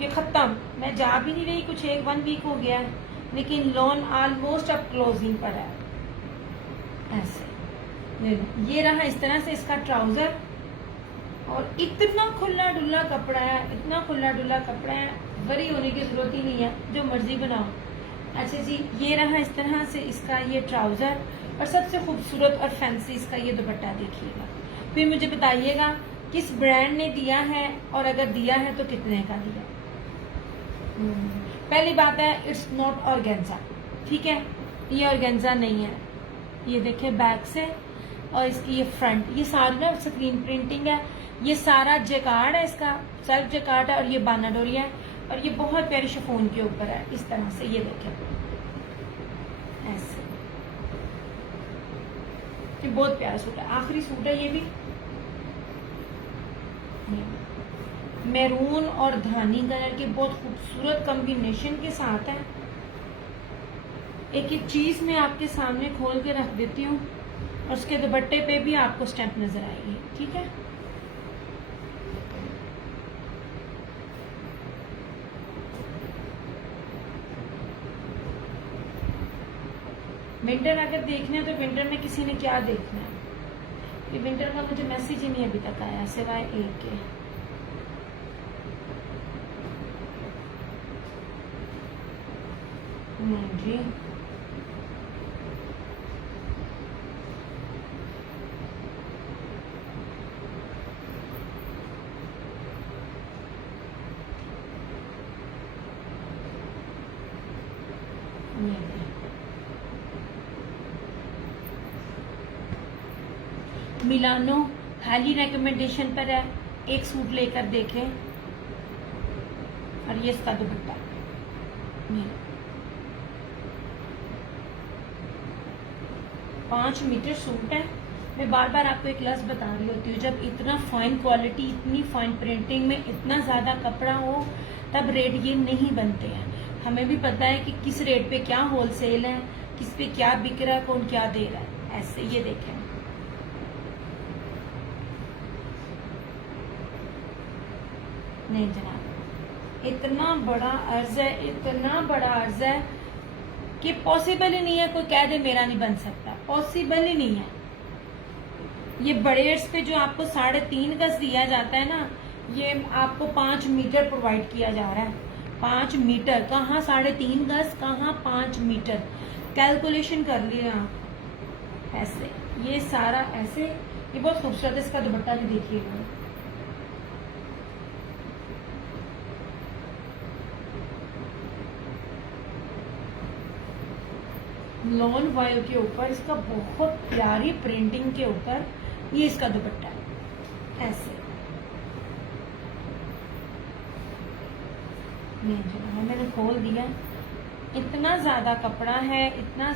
ये खत्म। मैं जा भी नहीं रही, कुछ 1 वीक हो गया है, लेकिन लॉन ऑलमोस्ट अब क्लोजिंग पर है। ऐसे ये रहा इस तरह से इसका ट्राउजर, और इतना खुला डुल्ला कपड़ा है, इतना खुला डुल्ला कपड़ा है, वरी होने की जरूरत ही नहीं है, जो मर्जी बनाओ। अच्छा जी, ये रहा इस तरह से इसका ये ट्राउजर, और सबसे खूबसूरत और फैंसी इसका ये दुपट्टा देखिएगा। फिर मुझे बताइएगा किस ब्रांड ने दिया है, और अगर दिया है तो कितने का दिया। पहली बात है, इट्स नॉट ऑर्गेन्जा, ठीक है, ये ऑर्गेन्जा नहीं है। ये देखिए बैक से, और इसकी ये फ्रंट, ये सारी ना स्क्रीन प्रिंटिंग है। ये सारा जैकार्ड है, इसका सेल्फ जैकार्ड है, और ये बाना डोरी है, और ये बहुत प्यारी शिफॉन के ऊपर है इस तरह से। ये देखें ऐसे, ये बहुत प्यारा सूट है, आखिरी सूट है ये भी। मैरून और धानी कलर के बहुत खूबसूरत कॉम्बिनेशन के साथ है। एक एक चीज मैं आपके सामने खोल के रख देती हूँ, और उसके दुपट्टे पे भी आपको स्टैंप नजर आएगी, ठीक है। विंटर अगर देखना है तो विंटर में किसी ने क्या देखना है, कि विंटर का मुझे मैसेज ही नहीं अभी तक आया सिवाय एक के। नहीं जी, मिलानो हाईली रिकमेंडेशन पर है, एक सूट लेकर देखें। और ये इसका दुपट्टा, 5 मीटर सूट है। मैं बार बार आपको एक लफ्ज़ बता रही होती हूँ, जब इतना फाइन क्वालिटी, इतनी फाइन प्रिंटिंग में इतना ज़्यादा कपड़ा हो, तब रेट ये नहीं बनते हैं। हमें भी पता है कि किस रेट पे क्या होलसेल है, किस पे क्या बिक रहा है, कौन क्या दे रहा है। ऐसे ये देखें, नहीं जनाब, इतना बड़ा अर्ज है, इतना बड़ा अर्ज है कि पॉसिबल ही नहीं है कोई कह दे मेरा नहीं बन सकता, पॉसिबल ही नहीं है। ये बड़े अर्ज पे जो आपको 3.5 गज दिया जाता है ना, ये आपको 5 मीटर प्रोवाइड किया जा रहा है। 5 मीटर कहाँ 3.5 गज, कहाँ 5 मीटर, कैलकुलेशन कर लिया आप। ऐसे ये सारा ऐसे, ये बहुत खूबसूरत है। इसका दुपट्टा भी देखिएगा, लॉन वॉयल के ऊपर, इसका बहुत प्यारी प्रिंटिंग के ऊपर ये इसका दुपट्टा है ऐसे। मैंने खोल दिया, इतना ज्यादा कपड़ा है, इतना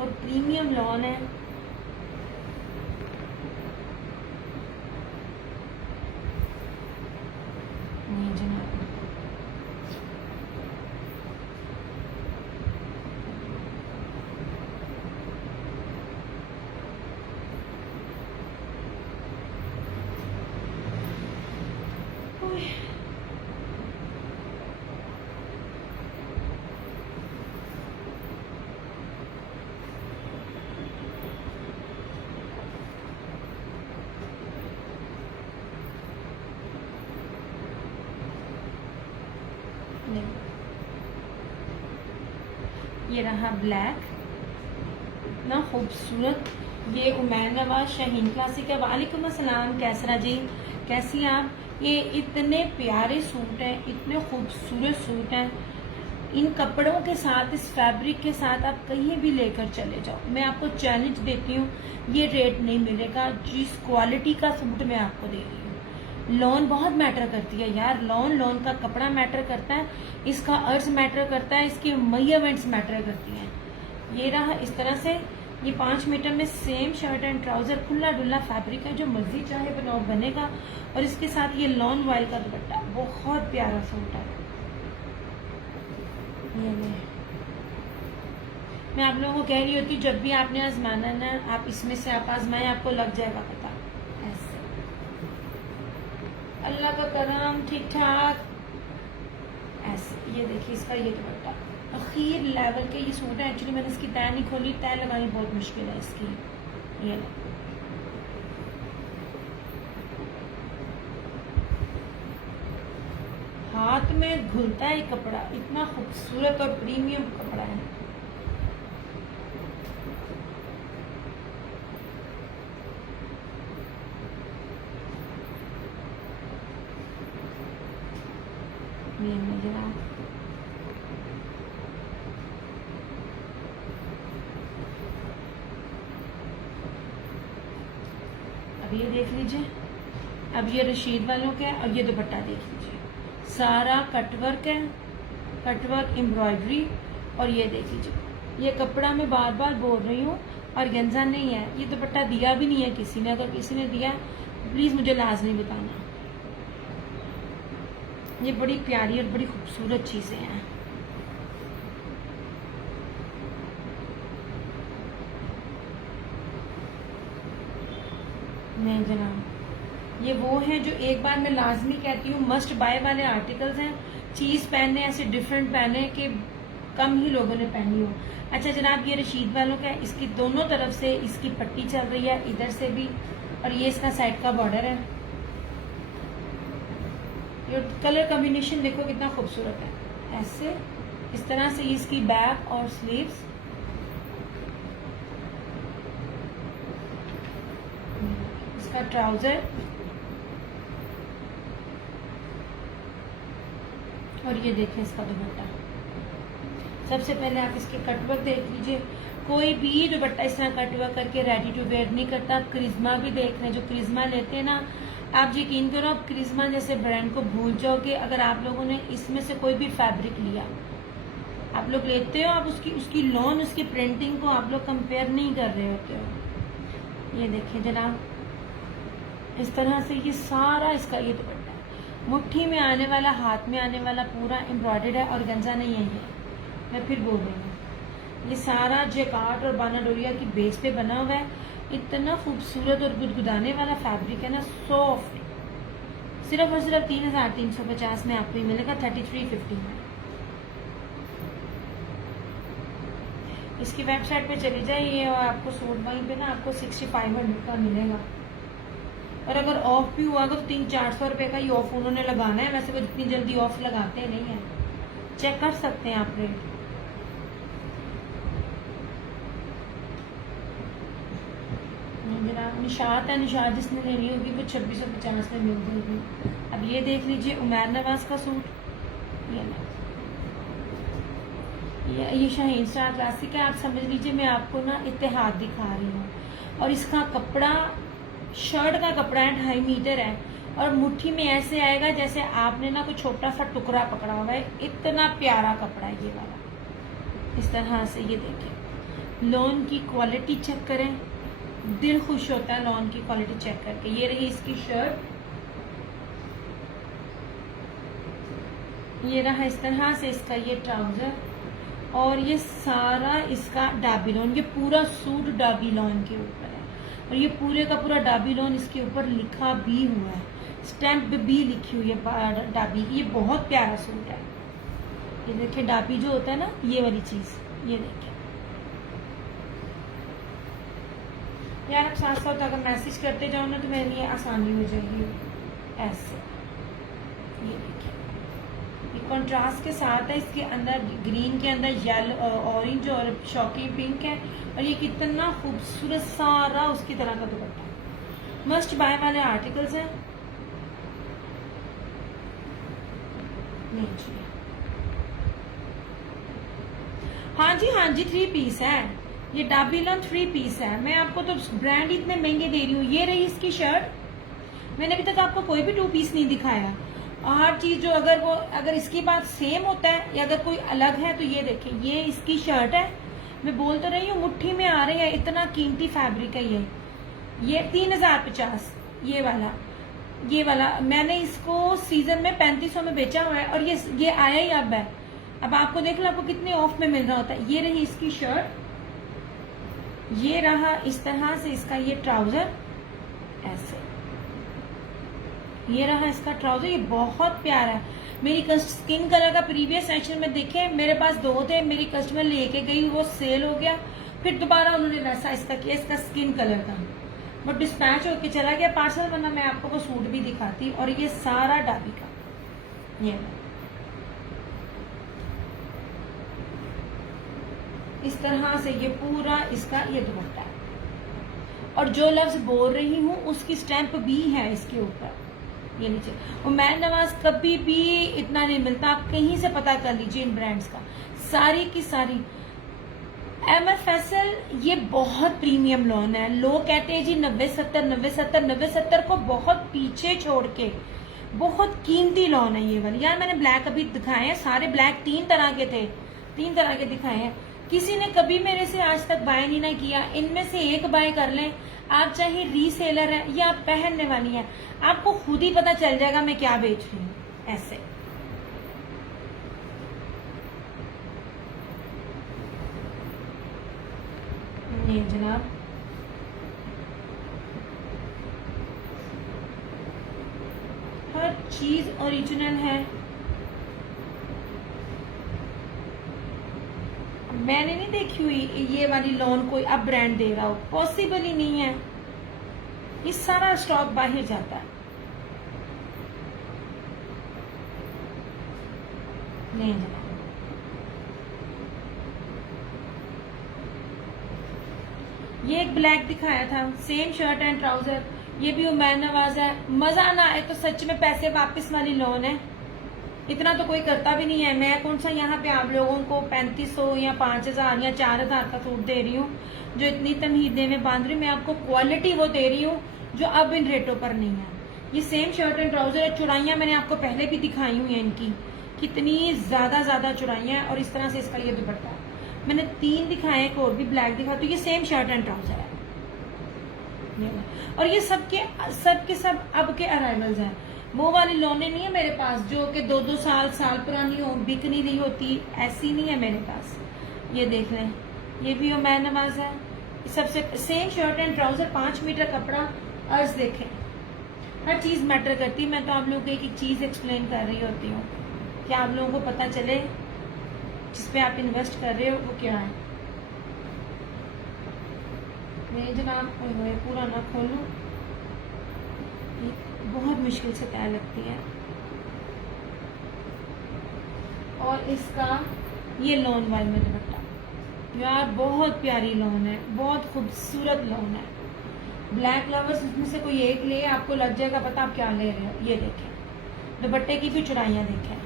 और प्रीमियम लॉन है। नहीं जनाब, ये रहा ब्लैक, इतना खूबसूरत। ये उमैर नवाज शाहीन क्लासिक है। वालेकुम अस्सलाम, कैसरा जी, कैसी आप। ये इतने प्यारे सूट हैं, इतने खूबसूरत सूट हैं। इन कपड़ों के साथ, इस फैब्रिक के साथ आप कहीं भी लेकर चले जाओ, मैं आपको चैलेंज देती हूँ, ये रेट नहीं मिलेगा जिस क्वालिटी का सूट मैं आपको दे रही हूँ। लॉन बहुत मैटर करती है यार, लॉन का कपड़ा मैटर करता है, इसका अर्ज मैटर करता है, इसकी मेजरमेंट्स मैटर करती हैं। ये रहा इस तरह से, ये 5 मीटर में सेम शर्ट एंड ट्राउजर, खुला डुल्ला फैब्रिक है, जो मर्जी चाहे बनाओ बनेगा। और इसके साथ ये लॉन वाइल का दुपट्टा, बहुत प्यारा सूट है। मैं आप लोगों को कह रही होती, जब भी आपने आजमाना ना, आप इसमें से आप आजमाएं, आपको लग जाएगा पता। ऐसे अल्लाह का करम, ठीक ठाक ऐसे। ये देखिए इसका ये दुपट्टा, अखीर लेवल के ये सूट है। एक्चुअली मैंने इसकी तय नहीं खोली, तय लगानी बहुत मुश्किल है इसकी। ये हाथ में घुलता है कपड़ा, इतना खूबसूरत और प्रीमियम कपड़ा है। ये जनाब अब ये देख लीजिए, अब ये रशीद वालों का है और ये दुपट्टा देख लीजिए, सारा कटवर्क है, कटवर्क एम्ब्रॉयडरी। और ये देख लीजिए, ये कपड़ा मैं बार बार बोल रही हूँ और गंजा नहीं है, ये दुपट्टा दिया भी नहीं है किसी ने, अगर किसी ने दिया प्लीज़ मुझे लाजमी बताना। ये बड़ी प्यारी और बड़ी खूबसूरत चीज़ें हैं। नहीं जनाब, ये वो हैं जो एक बार मैं लाजमी कहती हूँ मस्ट बाय वाले आर्टिकल्स हैं। चीज़ पहनने ऐसे डिफरेंट पहने कि कम ही लोगों ने पहनी हो। अच्छा जनाब, ये रशीद वालों का है, इसकी दोनों तरफ से इसकी पट्टी चल रही है, इधर से भी, और ये इसका साइड का बॉर्डर है। ये कलर कॉम्बिनेशन देखो कितना खूबसूरत है। ऐसे इस तरह से इसकी बैक और स्लीव्स, इसका ट्राउजर, और ये देखें इसका दुपट्टा। सबसे पहले आप इसके कटवर्क देख लीजिए, कोई भी दुपट्टा इस तरह कटवर्क करके रेडी टू वेयर नहीं करता। क्रिज्मा भी देख रहे हैं, जो क्रिज्मा लेते हैं ना, आप यकीन करो आप क्रिज्मा जैसे ब्रांड को भूल जाओगे अगर आप लोगों ने इसमें से कोई भी फैब्रिक लिया। आप लोग लेते हो, आप उसकी लॉन, उसकी प्रिंटिंग को आप लोग कंपेयर नहीं कर रहे होते हो। ये देखिए जनाब, इस तरह से ये सारा इसका ये दुपट्टा है, मुट्ठी में आने वाला, हाथ में आने वाला, पूरा एम्ब्रॉयडर्ड है और गंजा नहीं है। ये मैं फिर बोल रही हूँ, ये सारा जेकार्ड और बाना डोरिया की बेस पे बना हुआ है। इतना खूबसूरत और गुदगुदाने वाला फैब्रिक है ना, सॉफ्ट। सिर्फ और सिर्फ 3350 में आपको मिलेगा, 3350 में। इसकी वेबसाइट पे चली जाइए और आपको सूट वहीं पे ना आपको 6500 का मिलेगा। और अगर ऑफ भी हुआ तो 300-400 रुपये का ही ऑफ उन्होंने लगाना है। वैसे वो इतनी जल्दी ऑफ लगाते नहीं है, चेक कर सकते हैं आप रेट। जनाब निशात है, निशात जिसने लेनी होगी वो 2650 में मिल जाएगी। अब ये देख लीजिए उमैर नवाज का सूट, ये शाहीन स्टार क्लासिक है। आप समझ लीजिए मैं आपको ना इत्तेहाद दिखा रही हूँ, और इसका कपड़ा शर्ट का कपड़ा है, 2.5 मीटर है, और मुट्ठी में ऐसे आएगा जैसे आपने ना कोई छोटा सा टुकड़ा पकड़ा हुआ है। इतना प्यारा कपड़ा है ये वाला। इस तरह से ये देखिए, लॉन की क्वालिटी चेक करें, दिल खुश होता है लॉन की क्वालिटी चेक करके। ये रही इसकी शर्ट, ये रहा इस तरह से इसका ये ट्राउजर, और ये सारा इसका डाबी लॉन। ये पूरा सूट डाबी लॉन के ऊपर है, और ये पूरे का पूरा डाबी लॉन इसके ऊपर लिखा भी हुआ है, स्टैंप भी लिखी हुई है डाबी की। ये बहुत प्यारा सूट है। ये देखिए डाबी जो होता है ना, ये वाली चीज, ये देखिए यार। आप साथ साथ अगर मैसेज करते जाओ ना तो मेरे लिए आसानी हो जाएगी। ऐसे ये देखिए, ये कंट्रास्ट के साथ है, इसके अंदर ग्रीन के अंदर येलो, ऑरेंज और शॉकी पिंक है, और ये कितना खूबसूरत सारा उसकी तरह का दुपट्टा। मस्ट बाय वाले आर्टिकल्स हैं। हाँ जी 3 पीस है। ये डाबीलॉन 3 पीस है। मैं आपको तो ब्रांड इतने महंगे दे रही हूँ। ये रही इसकी शर्ट, मैंने अभी तक आपको कोई भी 2 पीस नहीं दिखाया। हर चीज जो अगर इसकी बात सेम होता है या अगर कोई अलग है तो ये देखिए, ये इसकी शर्ट है। मैं बोल तो रही हूँ मुट्ठी में आ रही है, इतना कीमती फैब्रिक है ये 3050। ये वाला मैंने इसको सीजन में 3500 में बेचा हुआ है, और ये आया ही अब है। अब आपको देख लो आपको कितने ऑफ में मिल रहा होता है। ये रही इसकी शर्ट, ये रहा इस तरह से इसका ये ट्राउजर, ऐसे ये रहा इसका ट्राउजर। ये बहुत प्यारा है। मेरी स्किन कलर का प्रीवियस सेक्शन में देखे, मेरे पास 2 थे, मेरी कस्टमर लेके गई, वो सेल हो गया, फिर दोबारा उन्होंने वैसा इसका किया, इसका स्किन कलर का, बट डिस्पैच होके चला गया पार्सल, वरना मैं आपको वो सूट भी दिखाती। और ये सारा डाबी का, ये इस तरह से ये पूरा इसका ये दुपट्टा है। और जो लफ्ज बोल रही हूँ उसकी स्टैंप भी है इसके ऊपर, ये लीजिए, उमैर नवाज कभी भी इतना नहीं मिलता, आप कहीं से पता कर लीजिए इन ब्रांड्स का, सारी की सारी। एमर फैसल ये बहुत प्रीमियम लोन है। लोग कहते हैं जी 90-70 90-70 90-70 को बहुत पीछे छोड़ के बहुत कीमती लोन है ये वाली। यार मैंने ब्लैक अभी दिखाए हैं, सारे ब्लैक 3 तरह के थे, 3 तरह के दिखाए हैं। किसी ने कभी मेरे से आज तक बाय नहीं ना किया, इनमें से एक बाय कर लें आप, चाहे रीसेलर है या आप पहनने वाली है, आपको खुद ही पता चल जाएगा मैं क्या बेच रही हूँ। ऐसे ये जनाब, हर चीज ओरिजिनल है। मैंने नहीं देखी हुई ये वाली लोन कोई अब ब्रांड दे रहा हो, पॉसिबल ही नहीं है। ये सारा स्टॉक बाहर जाता है। नहीं जनाब, ये एक ब्लैक दिखाया था, सेम शर्ट एंड ट्राउजर, ये भी उमैर नवाज है। मजा ना आए तो सच में पैसे वापस वाली लोन है, इतना तो कोई करता भी नहीं है। मैं कौन सा यहाँ पे आप लोगों को 3500 या 5000 या 4000 का सूट दे रही हूँ जो इतनी तमहीदें में बांध रही हूँ। मैं आपको क्वालिटी वो दे रही हूँ जो अब इन रेटों पर नहीं है। ये सेम शर्ट एंड ट्राउजर है, चुड़ाइयाँ मैंने आपको पहले भी दिखाई हुई है इनकी, कितनी ज्यादा चुड़ाइयाँ, और इस तरह से इसका ये दुपट्टा है। मैंने 3 दिखाए, एक और भी ब्लैक दिखा, तो ये सेम शर्ट एंड ट्राउजर है। और ये सबके सब अब के अराइवल्स हैं। वो वाली लोने नहीं है मेरे पास जो कि 2-2 साल पुरानी हो, बिक नहीं रही होती, ऐसी नहीं है मेरे पास। ये देख लें, ये भी उमैर नवाज है, सबसे same shirt and trouser, 5 metre कपड़ा। अर्ज देखें, हर चीज मैटर करती है। मैं तो आप लोगों को एक चीज एक्सप्लेन कर रही होती हूँ कि आप लोगों को पता चले जिसपे आप इन्वेस्ट कर रहे हो वो क्या है। नहीं जनाब, पूरा ना खोलूं, बहुत मुश्किल से तय लगती है। और इसका ये लोन वाले में दुपट्टा, यार बहुत प्यारी लोन है, बहुत खूबसूरत लोन है। ब्लैक लवर्स इसमें से कोई एक ले, आपको लग जाएगा पता आप क्या ले रहे हो। ये देखें, दुपट्टे की भी चुड़ाइयाँ देखें,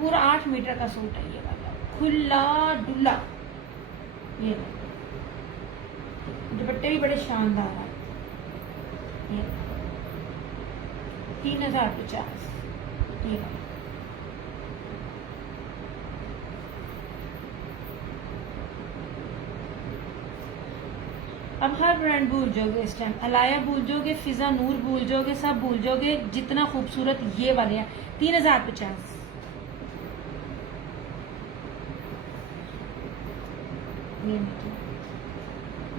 पूरा 8 मीटर का सूट है ये वाला, खुला डुला। ये दुपट्टे भी बड़े शानदार है। ये 3050 ये वाला। अब हर ब्रांड भूल जाओगे इस टाइम, अलाया भूल जाओगे, फिजा नूर भूल जाओगे, सब भूल जाओगे। जितना खूबसूरत ये वाले हैं 3050।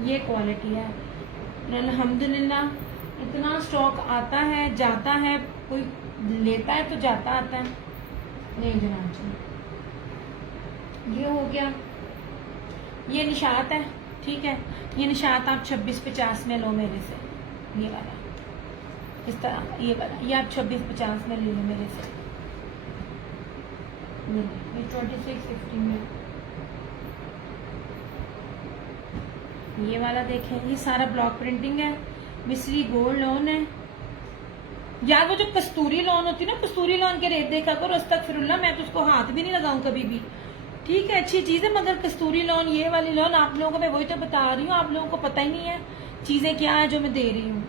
ये क्वालिटी है। अल्हम्दुलिल्लाह इतना स्टॉक आता है जाता है, कोई लेता है तो जाता आता है। नहीं जनाब जी, ये हो गया, ये निशात है, ठीक है। ये निशात आप 2650 में लो मेरे से, ये वाला इस तरह, ये वाला ये आप 2650 में ले लो मेरे से। ये 2650 में ये वाला देखें, ये सारा ब्लॉक प्रिंटिंग है, मिस्री गोल्ड लोन है। यार वो जो कस्तूरी लोन होती है ना, कस्तूरी लोन के रेट देखा करो, अस्तगफिरुल्लाह, मैं तो उसको हाथ भी नहीं लगाऊं कभी भी। ठीक है, अच्छी चीज है, मगर कस्तूरी लोन, ये वाली लोन आप लोगों को मैं वही तो बता रही हूँ, आप लोगों को पता ही नहीं है चीजें क्या है जो मैं दे रही हूँ।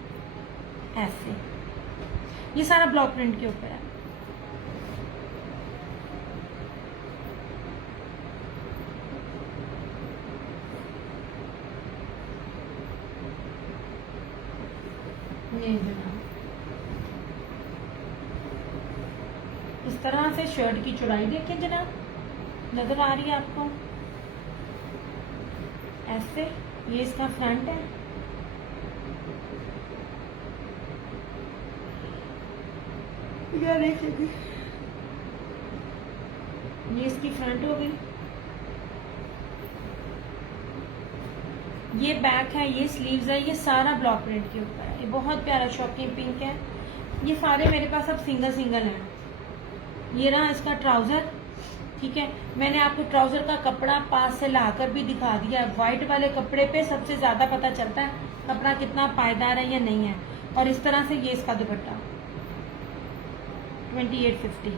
ऐसे ये सारा ब्लॉक प्रिंट के ऊपर है। इस तरह से शर्ट की चौड़ाई देखें जनाब, नजर आ रही है आपको? ऐसे ये इसका फ्रंट है, ये इसकी फ्रंट हो गई, ये बैक है, ये स्लीव्स है, ये सारा ब्लॉक प्रिंट के ऊपर है। ये बहुत प्यारा शॉकिंग पिंक है। ये सारे मेरे पास अब सिंगल सिंगल हैं। ये रहा इसका ट्राउजर, ठीक है। मैंने आपको ट्राउजर का कपड़ा पास से लाकर भी दिखा दिया है। व्हाइट वाले कपड़े पे सबसे ज्यादा पता चलता है कपड़ा कितना पायदार है या नहीं है। और इस तरह से ये इसका दुपट्टा, 2850।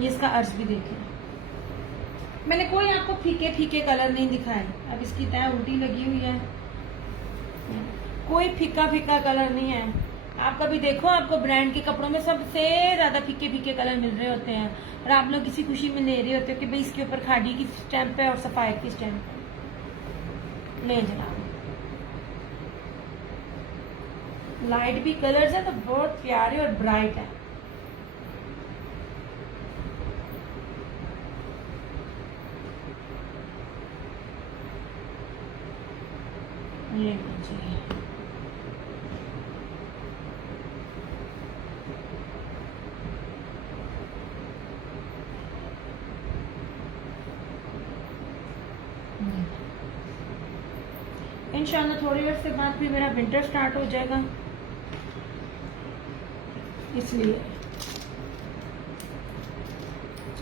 ये इसका अर्ज भी देखें। मैंने कोई आपको फीके फीके कलर नहीं दिखाए। अब इसकी तय उल्टी लगी हुई है, कोई फीका फीका कलर नहीं है। आप कभी देखो, आपको ब्रांड के कपड़ों में सबसे ज्यादा फीके फीके कलर मिल रहे होते हैं और आप लोग किसी खुशी में ले रहे होते हो कि भाई इसके ऊपर खादी की स्टैंप है और सफायर की स्टैंप है। ले जनाब, लाइट भी कलर्स है तो बहुत प्यारे और ब्राइट है। ले लीजिए। इंशाल्लाह थोड़ी देर से बाद भी मेरा विंटर स्टार्ट हो जाएगा, इसलिए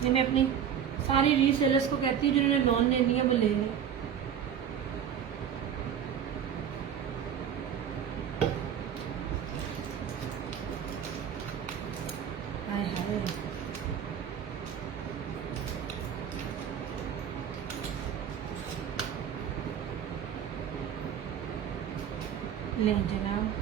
मैं अपनी सारी रीसेलर्स को कहती हूँ जिन्होंने लोन लेनी है वो ले लें। लें जनाब,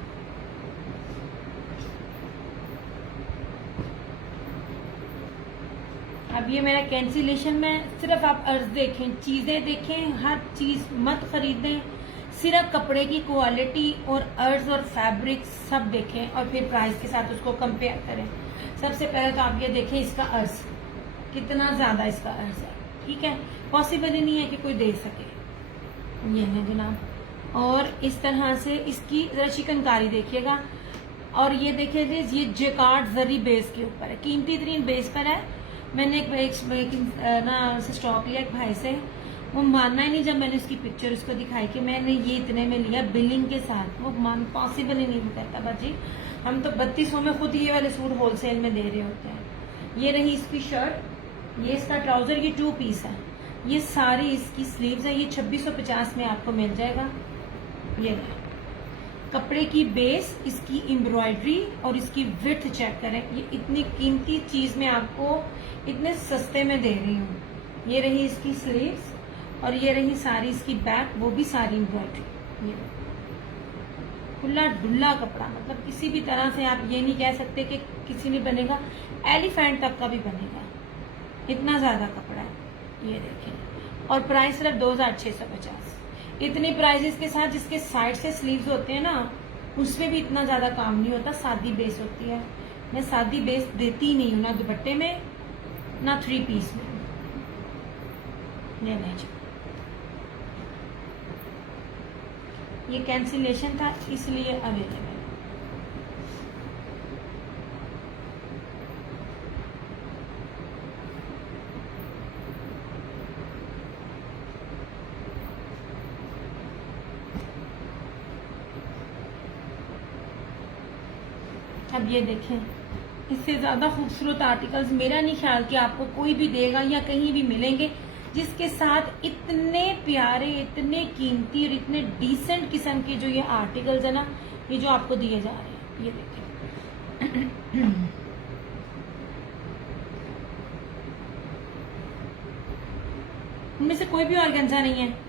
अब ये मेरा कैंसिलेशन में सिर्फ आप अर्ज देखें, चीजें देखें, हर चीज मत खरीदें, सिर्फ कपड़े की क्वालिटी और अर्ज और फैब्रिक सब देखें और फिर प्राइस के साथ उसको कंपेयर करें। सबसे पहले तो आप ये देखें इसका अर्ज कितना ज्यादा इसका अर्ज है, ठीक है। पॉसिबल ही नहीं है कि कोई दे सके। ये है जनाब, और इस तरह से इसकी जरा चिकनकारी देखिएगा। और ये देखिए ये जेकार्ड जरी बेस के ऊपर है, कीमती तरीन बेस पर है। मैंने एक ना स्टॉक लिया एक भाई से, वो मानना ही नहीं जब मैंने उसकी पिक्चर उसको दिखाई कि मैंने ये इतने में लिया बिलिंग के साथ। वो मान पॉसिबल ही नहीं करता बाजी, हम तो 3200 में खुद ये वाले सूट होलसेल में दे रहे होते हैं। ये रही इसकी शर्ट, ये इसका ट्राउजर, ये 2 पीस है, ये सारी इसकी स्लीव्स है। ये 2650 में आपको मिल जाएगा। ये कपड़े की बेस, इसकी एम्ब्रॉयडरी और इसकी विड्थ चेक करें। ये इतनी कीमती चीज मैं आपको इतने सस्ते में दे रही हूँ। ये रही इसकी स्लीव्स और ये रही सारी इसकी बैक, वो भी सारी एम्ब्रॉयडरी। ये खुला डुल्ला कपड़ा, मतलब किसी भी तरह से आप ये नहीं कह सकते कि किसी ने बनेगा, एलिफेंट तक का भी बनेगा, इतना ज्यादा कपड़ा है। ये देखें, और प्राइस सिर्फ 2650। इतनी प्राइसेस के साथ जिसके साइड से स्लीव्स होते हैं ना, उसमें भी इतना ज्यादा काम नहीं होता, सादी बेस होती है। मैं सादी बेस देती ही नहीं हूँ, ना दुपट्टे में ना 3 पीस में। ये कैंसिलेशन था इसलिए अवेलेबल। अब ये देखें, इससे ज्यादा खूबसूरत आर्टिकल्स मेरा नहीं ख्याल कि आपको कोई भी देगा या कहीं भी मिलेंगे, जिसके साथ इतने प्यारे, इतने कीमती और इतने डिसेंट किस्म के जो ये आर्टिकल्स है ना, ये जो आपको दिए जा रहे हैं। ये देखें, इनमें से कोई भी ऑर्गेन्जा नहीं है।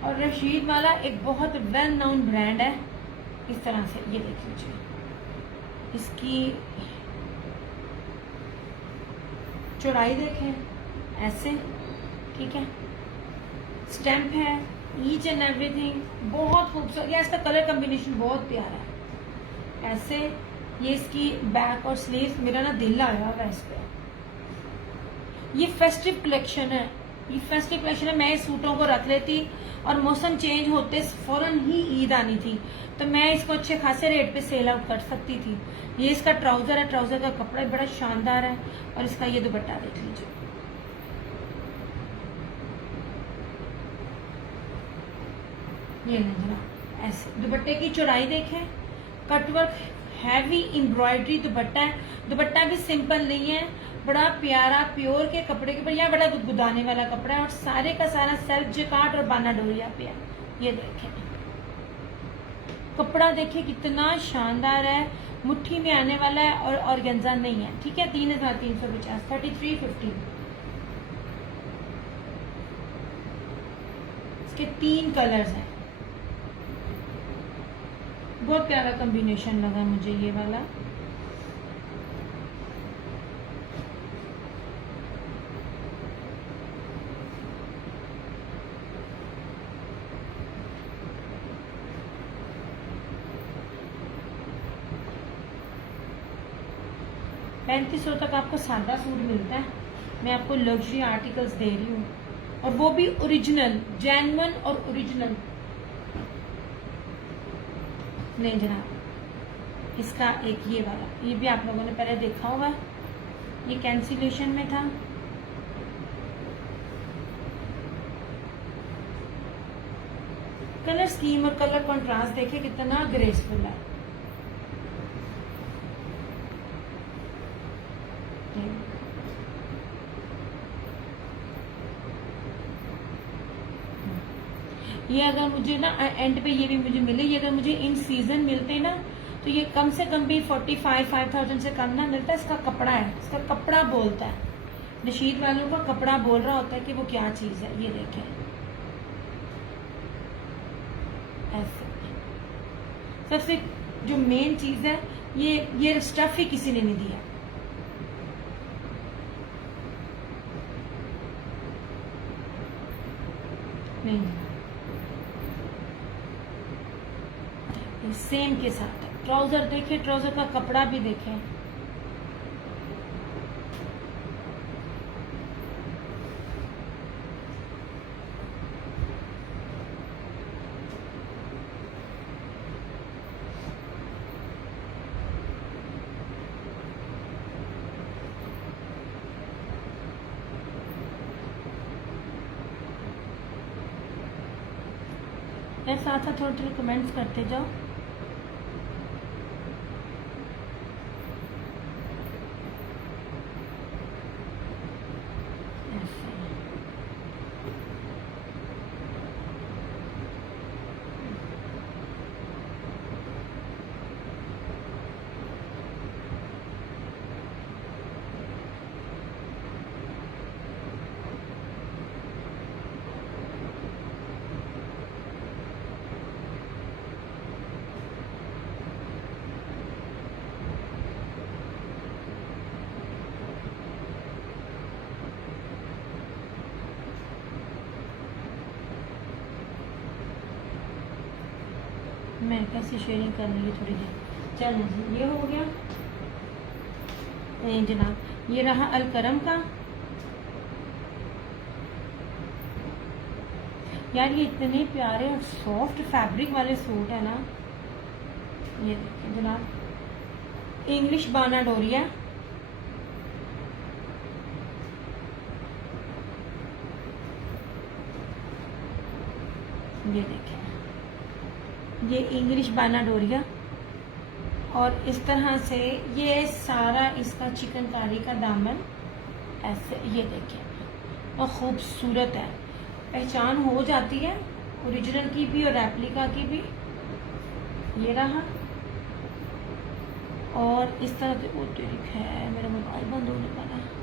और रशीद वाला एक बहुत वेल नोन ब्रांड है। इस तरह से ये देख लीजिए, इसकी चौड़ाई देखें ऐसे, ठीक है, स्टैम्प है, ईच एंड एवरीथिंग बहुत खूबसूरत। या इसका कलर कॉम्बिनेशन बहुत प्यारा है। ऐसे ये इसकी बैक और स्लीव्स, मेरा ना दिल आया हुआ इस पे। ये फेस्टिव कलेक्शन है, ये फेस्टिव कलेक्शन है। मैं इस सूटों को रख लेती और मौसम चेंज होते फौरन ही ईद आनी थी, तो मैं इसको अच्छे खासे रेट पे सेल आउट कर सकती थी। ये इसका ट्राउजर है, ट्राउजर का कपड़ा बड़ा शानदार है। और इसका ये दुपट्टा देख लीजिए, ये नहीं ऐसे दुपट्टे की चौड़ाई देखें, कटवर्क हैवी एम्ब्रॉयडरी दुपट्टा है। दुपट्टा भी सिंपल नहीं है, बड़ा प्यारा प्योर के कपड़े के ऊपर, यह बड़ा गुदगुदाने वाला कपड़ा है। और सारे का सारा सेल्फ जेकार्ड और बाना डोरिया पे है। ये देखें, कपड़ा देखिए कितना शानदार है, मुट्ठी में आने वाला है और ऑर्गेन्जा नहीं है, ठीक है। 3350, 3350। इसके 3 कलर्स हैं। बहुत प्यारा कॉम्बिनेशन लगा मुझे ये वाला। $3500 तक आपको सादा सूट मिलता है। मैं आपको लग्जरी आर्टिकल्स दे रही हूँ, और वो भी ओरिजिनल, जेन्युइन और ओरिजिनल। नहीं जनाब, इसका एक ये वाला, ये भी आप लोगों ने पहले देखा होगा, ये कैंसिलेशन में था। कलर स्कीम और कलर कंट्रास्ट देखिए कितना ग्रेसफुल है। ये अगर मुझे ना एंड पे ये भी मुझे मिले, ये अगर मुझे इन सीजन मिलते ना तो ये कम से कम भी 45,000 से कम ना मिलता है। इसका कपड़ा है, इसका कपड़ा बोलता है, नशीद वालों का कपड़ा बोल रहा होता है कि वो क्या चीज है। ये देखें ऐसे, सबसे जो मेन चीज है ये स्टफ ही किसी ने नहीं दिया। नहीं, सेम के साथ है। ट्राउजर देखिए, ट्राउजर का कपड़ा भी देखें, साथ साथ थोड़े थोड़े कमेंट्स करते जाओ। मैं कैसे शेयरिंग कर रही है थोड़ी देर। चलो जी, ये हो गया। जनाब, ये रहा अलकरम का। यार ये इतने प्यारे और सॉफ्ट फैब्रिक वाले सूट है ना। ये देखिए जनाब, इंग्लिश बाना डोरिया, ये देखिए, ये इंग्लिश बाना डोरिया, और इस तरह से ये सारा इसका चिकनकारी का दामन ऐसे, ये देखिए, और खूबसूरत है। पहचान हो जाती है ओरिजिनल की भी और रेप्लिका की भी। ये रहा, और इस तरह से वो है, मेरा मोबाइल बंद होने वाला है।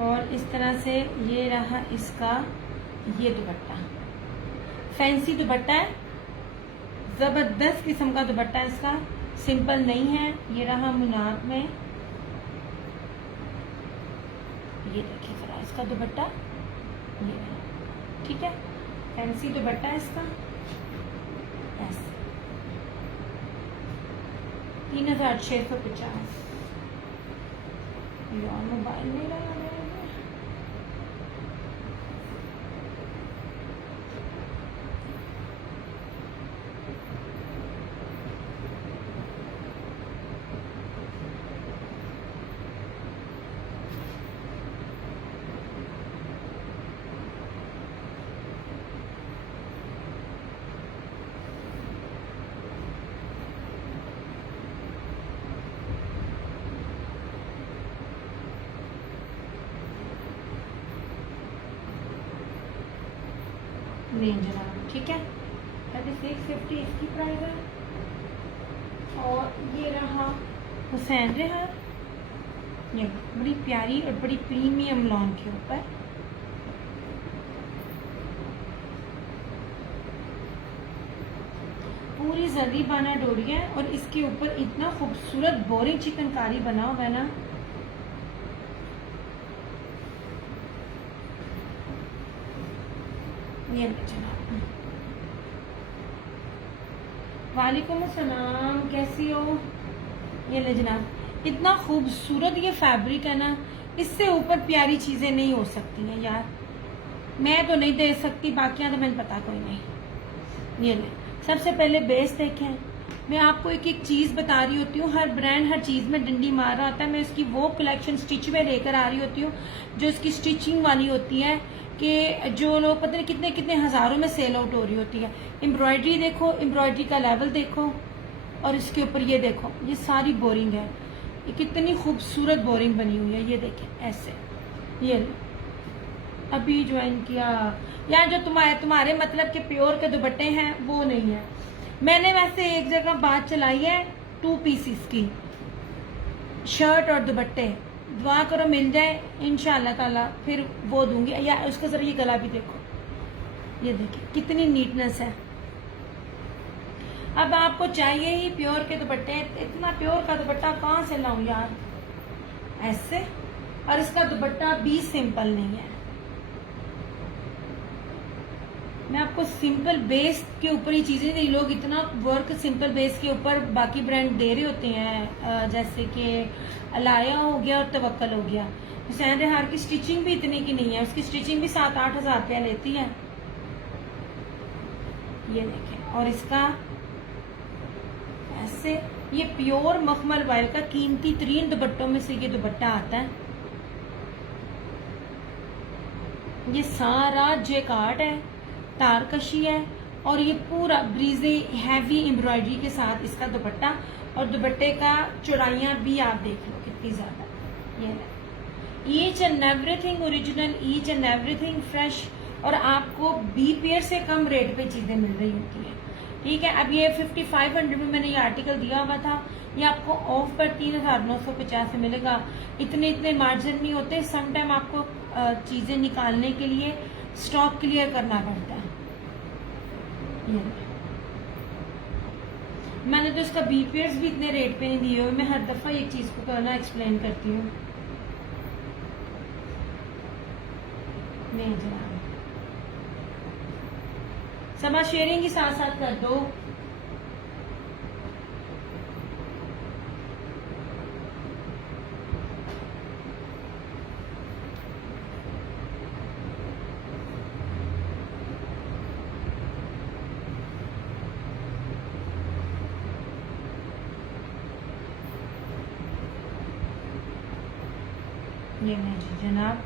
और इस तरह से ये रहा इसका ये दुपट्टा, फैंसी दुपट्टा है, जबरदस्त किस्म का दुपट्टा है इसका, सिंपल नहीं है। ये रहा मुनार में, ये देखिए जरा इसका दुपट्टा, ये रहा, ठीक है, फैंसी दुपट्टा है इसका ऐसे। 3650। यार मोबाइल नहीं लगा मेरा। नहीं जनाब, ठीक है। 3650 इसकी प्राइस है। और ये रहा हुसैन रेहान, ये बड़ी प्यारी और बड़ी प्रीमियम लॉन के ऊपर। पूरी जरी बाना डोरी है और इसके ऊपर इतना खूबसूरत बोरिंग चिकनकारी बना हुआ है ना। ये जनाब, वालेकुम अस्सलाम, कैसी हो? ये ले जनाब, इतना खूबसूरत ये फैब्रिक है ना, इससे ऊपर प्यारी चीजें नहीं हो सकती हैं यार। मैं तो नहीं दे सकती, बाकियां तो मैंने पता कोई नहीं। ये ले, सबसे पहले बेस देखें। मैं आपको एक एक चीज बता रही होती हूँ, हर ब्रांड हर चीज में डंडी मार रहा होता है। मैं उसकी वो कलेक्शन स्टिच में लेकर आ रही होती हूँ जो इसकी स्टिचिंग वाली होती है, कि जो लोग पता नहीं कितने कितने हजारों में सेल आउट हो रही होती है। एम्ब्रॉयडरी देखो, एम्ब्रॉयडरी का लेवल देखो, और इसके ऊपर ये देखो, ये सारी बोरिंग है। ये कितनी खूबसूरत बोरिंग बनी हुई है, ये देखें ऐसे। ये अभी ज्वाइन किया यार, जो तुम्हारे मतलब के प्योर के दुपट्टे हैं वो नहीं है। मैंने वैसे एक जगह बात चलाई है 2 पीसीस की, शर्ट और दुपट्टे, दुआ करो मिल जाए इंशाल्लाह ताला, फिर वो दूंगी। या उसका जरा ये गला भी देखो, ये देखिए कितनी नीटनेस है। अब आपको चाहिए ही प्योर के दुपट्टे, इतना प्योर का दुपट्टा कहाँ से लाऊं यार, ऐसे। और इसका दुपट्टा भी सिंपल नहीं है। मैं आपको सिंपल बेस के ऊपर ही चीजें नहीं, लोग इतना वर्क सिंपल बेस के ऊपर बाकी ब्रांड दे रहे होते हैं, जैसे कि अलाया हो गया और तवक्कल हो गया। हुसैन रेहान की स्टिचिंग भी इतनी की नहीं है, उसकी स्टिचिंग भी 7-8 हजार रुपया लेती है। ये देखें, और इसका ऐसे, ये प्योर मखमल वाइल का कीमती तरीन दुपट्टों में से ये दुपट्टा आता है। ये सारा जेकार्ड है, तारकशी है, और ये पूरा ब्रीजे हैवी एम्ब्रॉयडरी के साथ इसका दुपट्टा। और दुपट्टे का चौड़ाइयां भी आप देख लो कितनी ज्यादा। ये each and everything original, each and everything fresh, और आपको बी पेयर से कम रेट पे चीजें मिल रही होती है, ठीक है। अब ये 5500 में मैंने ये आर्टिकल दिया हुआ था, ये आपको ऑफ पर 3950 में मिलेगा। इतने मार्जिन नहीं होते, समटाइम आपको चीजें निकालने के लिए स्टॉक क्लियर करना पड़ता है। मैंने तो इसका बीपीएस भी इतने रेट पे नहीं दिए हुए, मैं हर दफा एक चीज को करना एक्सप्लेन करती हूँ। नहीं जनाब, समा शेयरिंग ही साथ साथ कर दो। ये नहीं जी जनाब,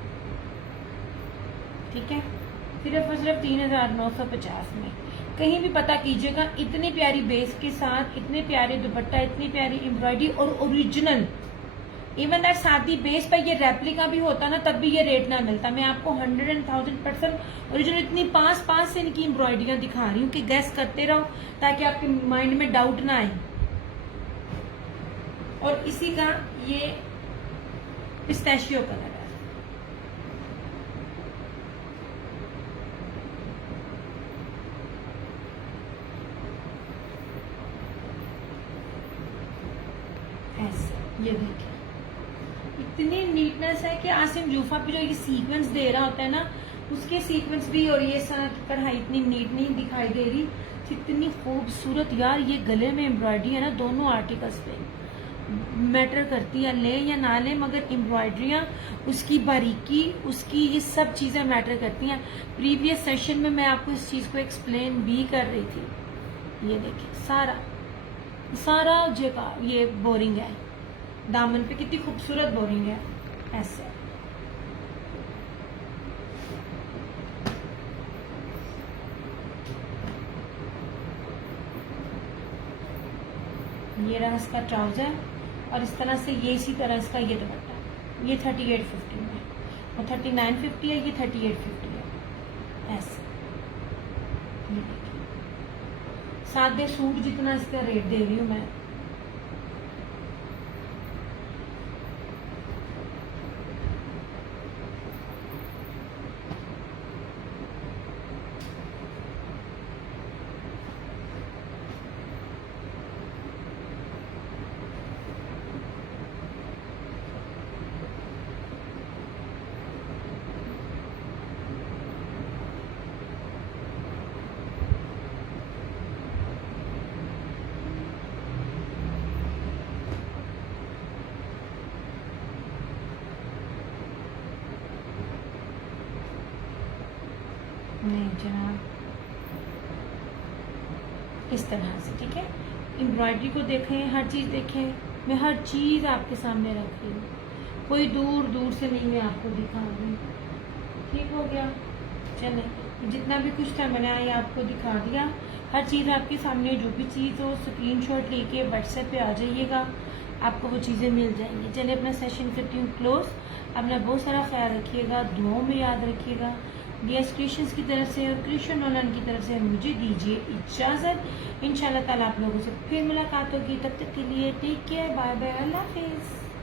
ठीक है। सिर्फ और सिर्फ 3950 में। कहीं भी पता कीजिएगा, इतनी प्यारी बेस के साथ इतने प्यारे दुपट्टा, इतनी प्यारी एम्ब्रॉयडरी और ओरिजिनल। इवन दैट सादी बेस पर ये रेप्लिका भी होता ना, तब भी ये रेट ना मिलता। मैं आपको 100% ओरिजिनल इतनी पास से इनकी एम्ब्रॉयडरियां दिखा रही हूँ कि गैस करते रहो, ताकि आपके माइंड में डाउट ना आए। और इसी का ये पिस्ताशियो कलर है। ऐसे ये देखिए, इतनी नीटनेस है कि आसिम जूफा पे जो ये सीक्वेंस दे रहा होता है ना, उसके सीक्वेंस भी और ये साथ कढ़ाई इतनी नीट नहीं दिखाई दे रही। इतनी खूबसूरत यार, ये गले में एम्ब्रॉयडरी है ना, दोनों आर्टिकल्स पे मैटर करती है, ले या ना ले, मगर एम्ब्रॉयडरियाँ, उसकी बारीकी, उसकी ये सब चीजें मैटर करती हैं। प्रीवियस सेशन में मैं आपको इस चीज को एक्सप्लेन भी कर रही थी। ये देखिए सारा जगह ये बोरिंग है, दामन पे कितनी खूबसूरत बोरिंग है। ऐसे ये रहा इसका ट्राउजर, और इस तरह से ये इसी तरह इसका ये दुपट्टा। ये 3850 में, और 3950 है, ये 3850 है। ऐसे ये देखिए, सादे सूट जितना इसका रेट दे रही हूँ मैं। नहीं जनाब, इस तरह से, ठीक है। एम्ब्रॉयडरी को देखें, हर चीज़ देखें, मैं हर चीज़ आपके सामने रख रही हूँ, कोई दूर दूर से नहीं मैं आपको दिखा रही हूँ। ठीक हो गया, चलें, जितना भी कुछ था मैंने ये आपको दिखा दिया। हर चीज़ आपके सामने, जो भी चीज़ हो स्क्रीनशॉट लेके व्हाट्सएप पे आ जाइएगा, आपको वो चीज़ें मिल जाएंगी। चलिए अपना सेशन करती हूँ क्लोज। अपना बहुत सारा ख्याल रखिएगा, दुआओं में याद रखिएगा। डीएस क्रिएशंस की तरफ से और क्रिएशन ऑनलाइन की तरफ से मुझे दीजिए इजाज़त। इंशाल्लाह ताला आप लोगों से फिर मुलाकात होगी, तब तक के लिए टेक केयर, बाय बाय, अल्लाह हाफिज़।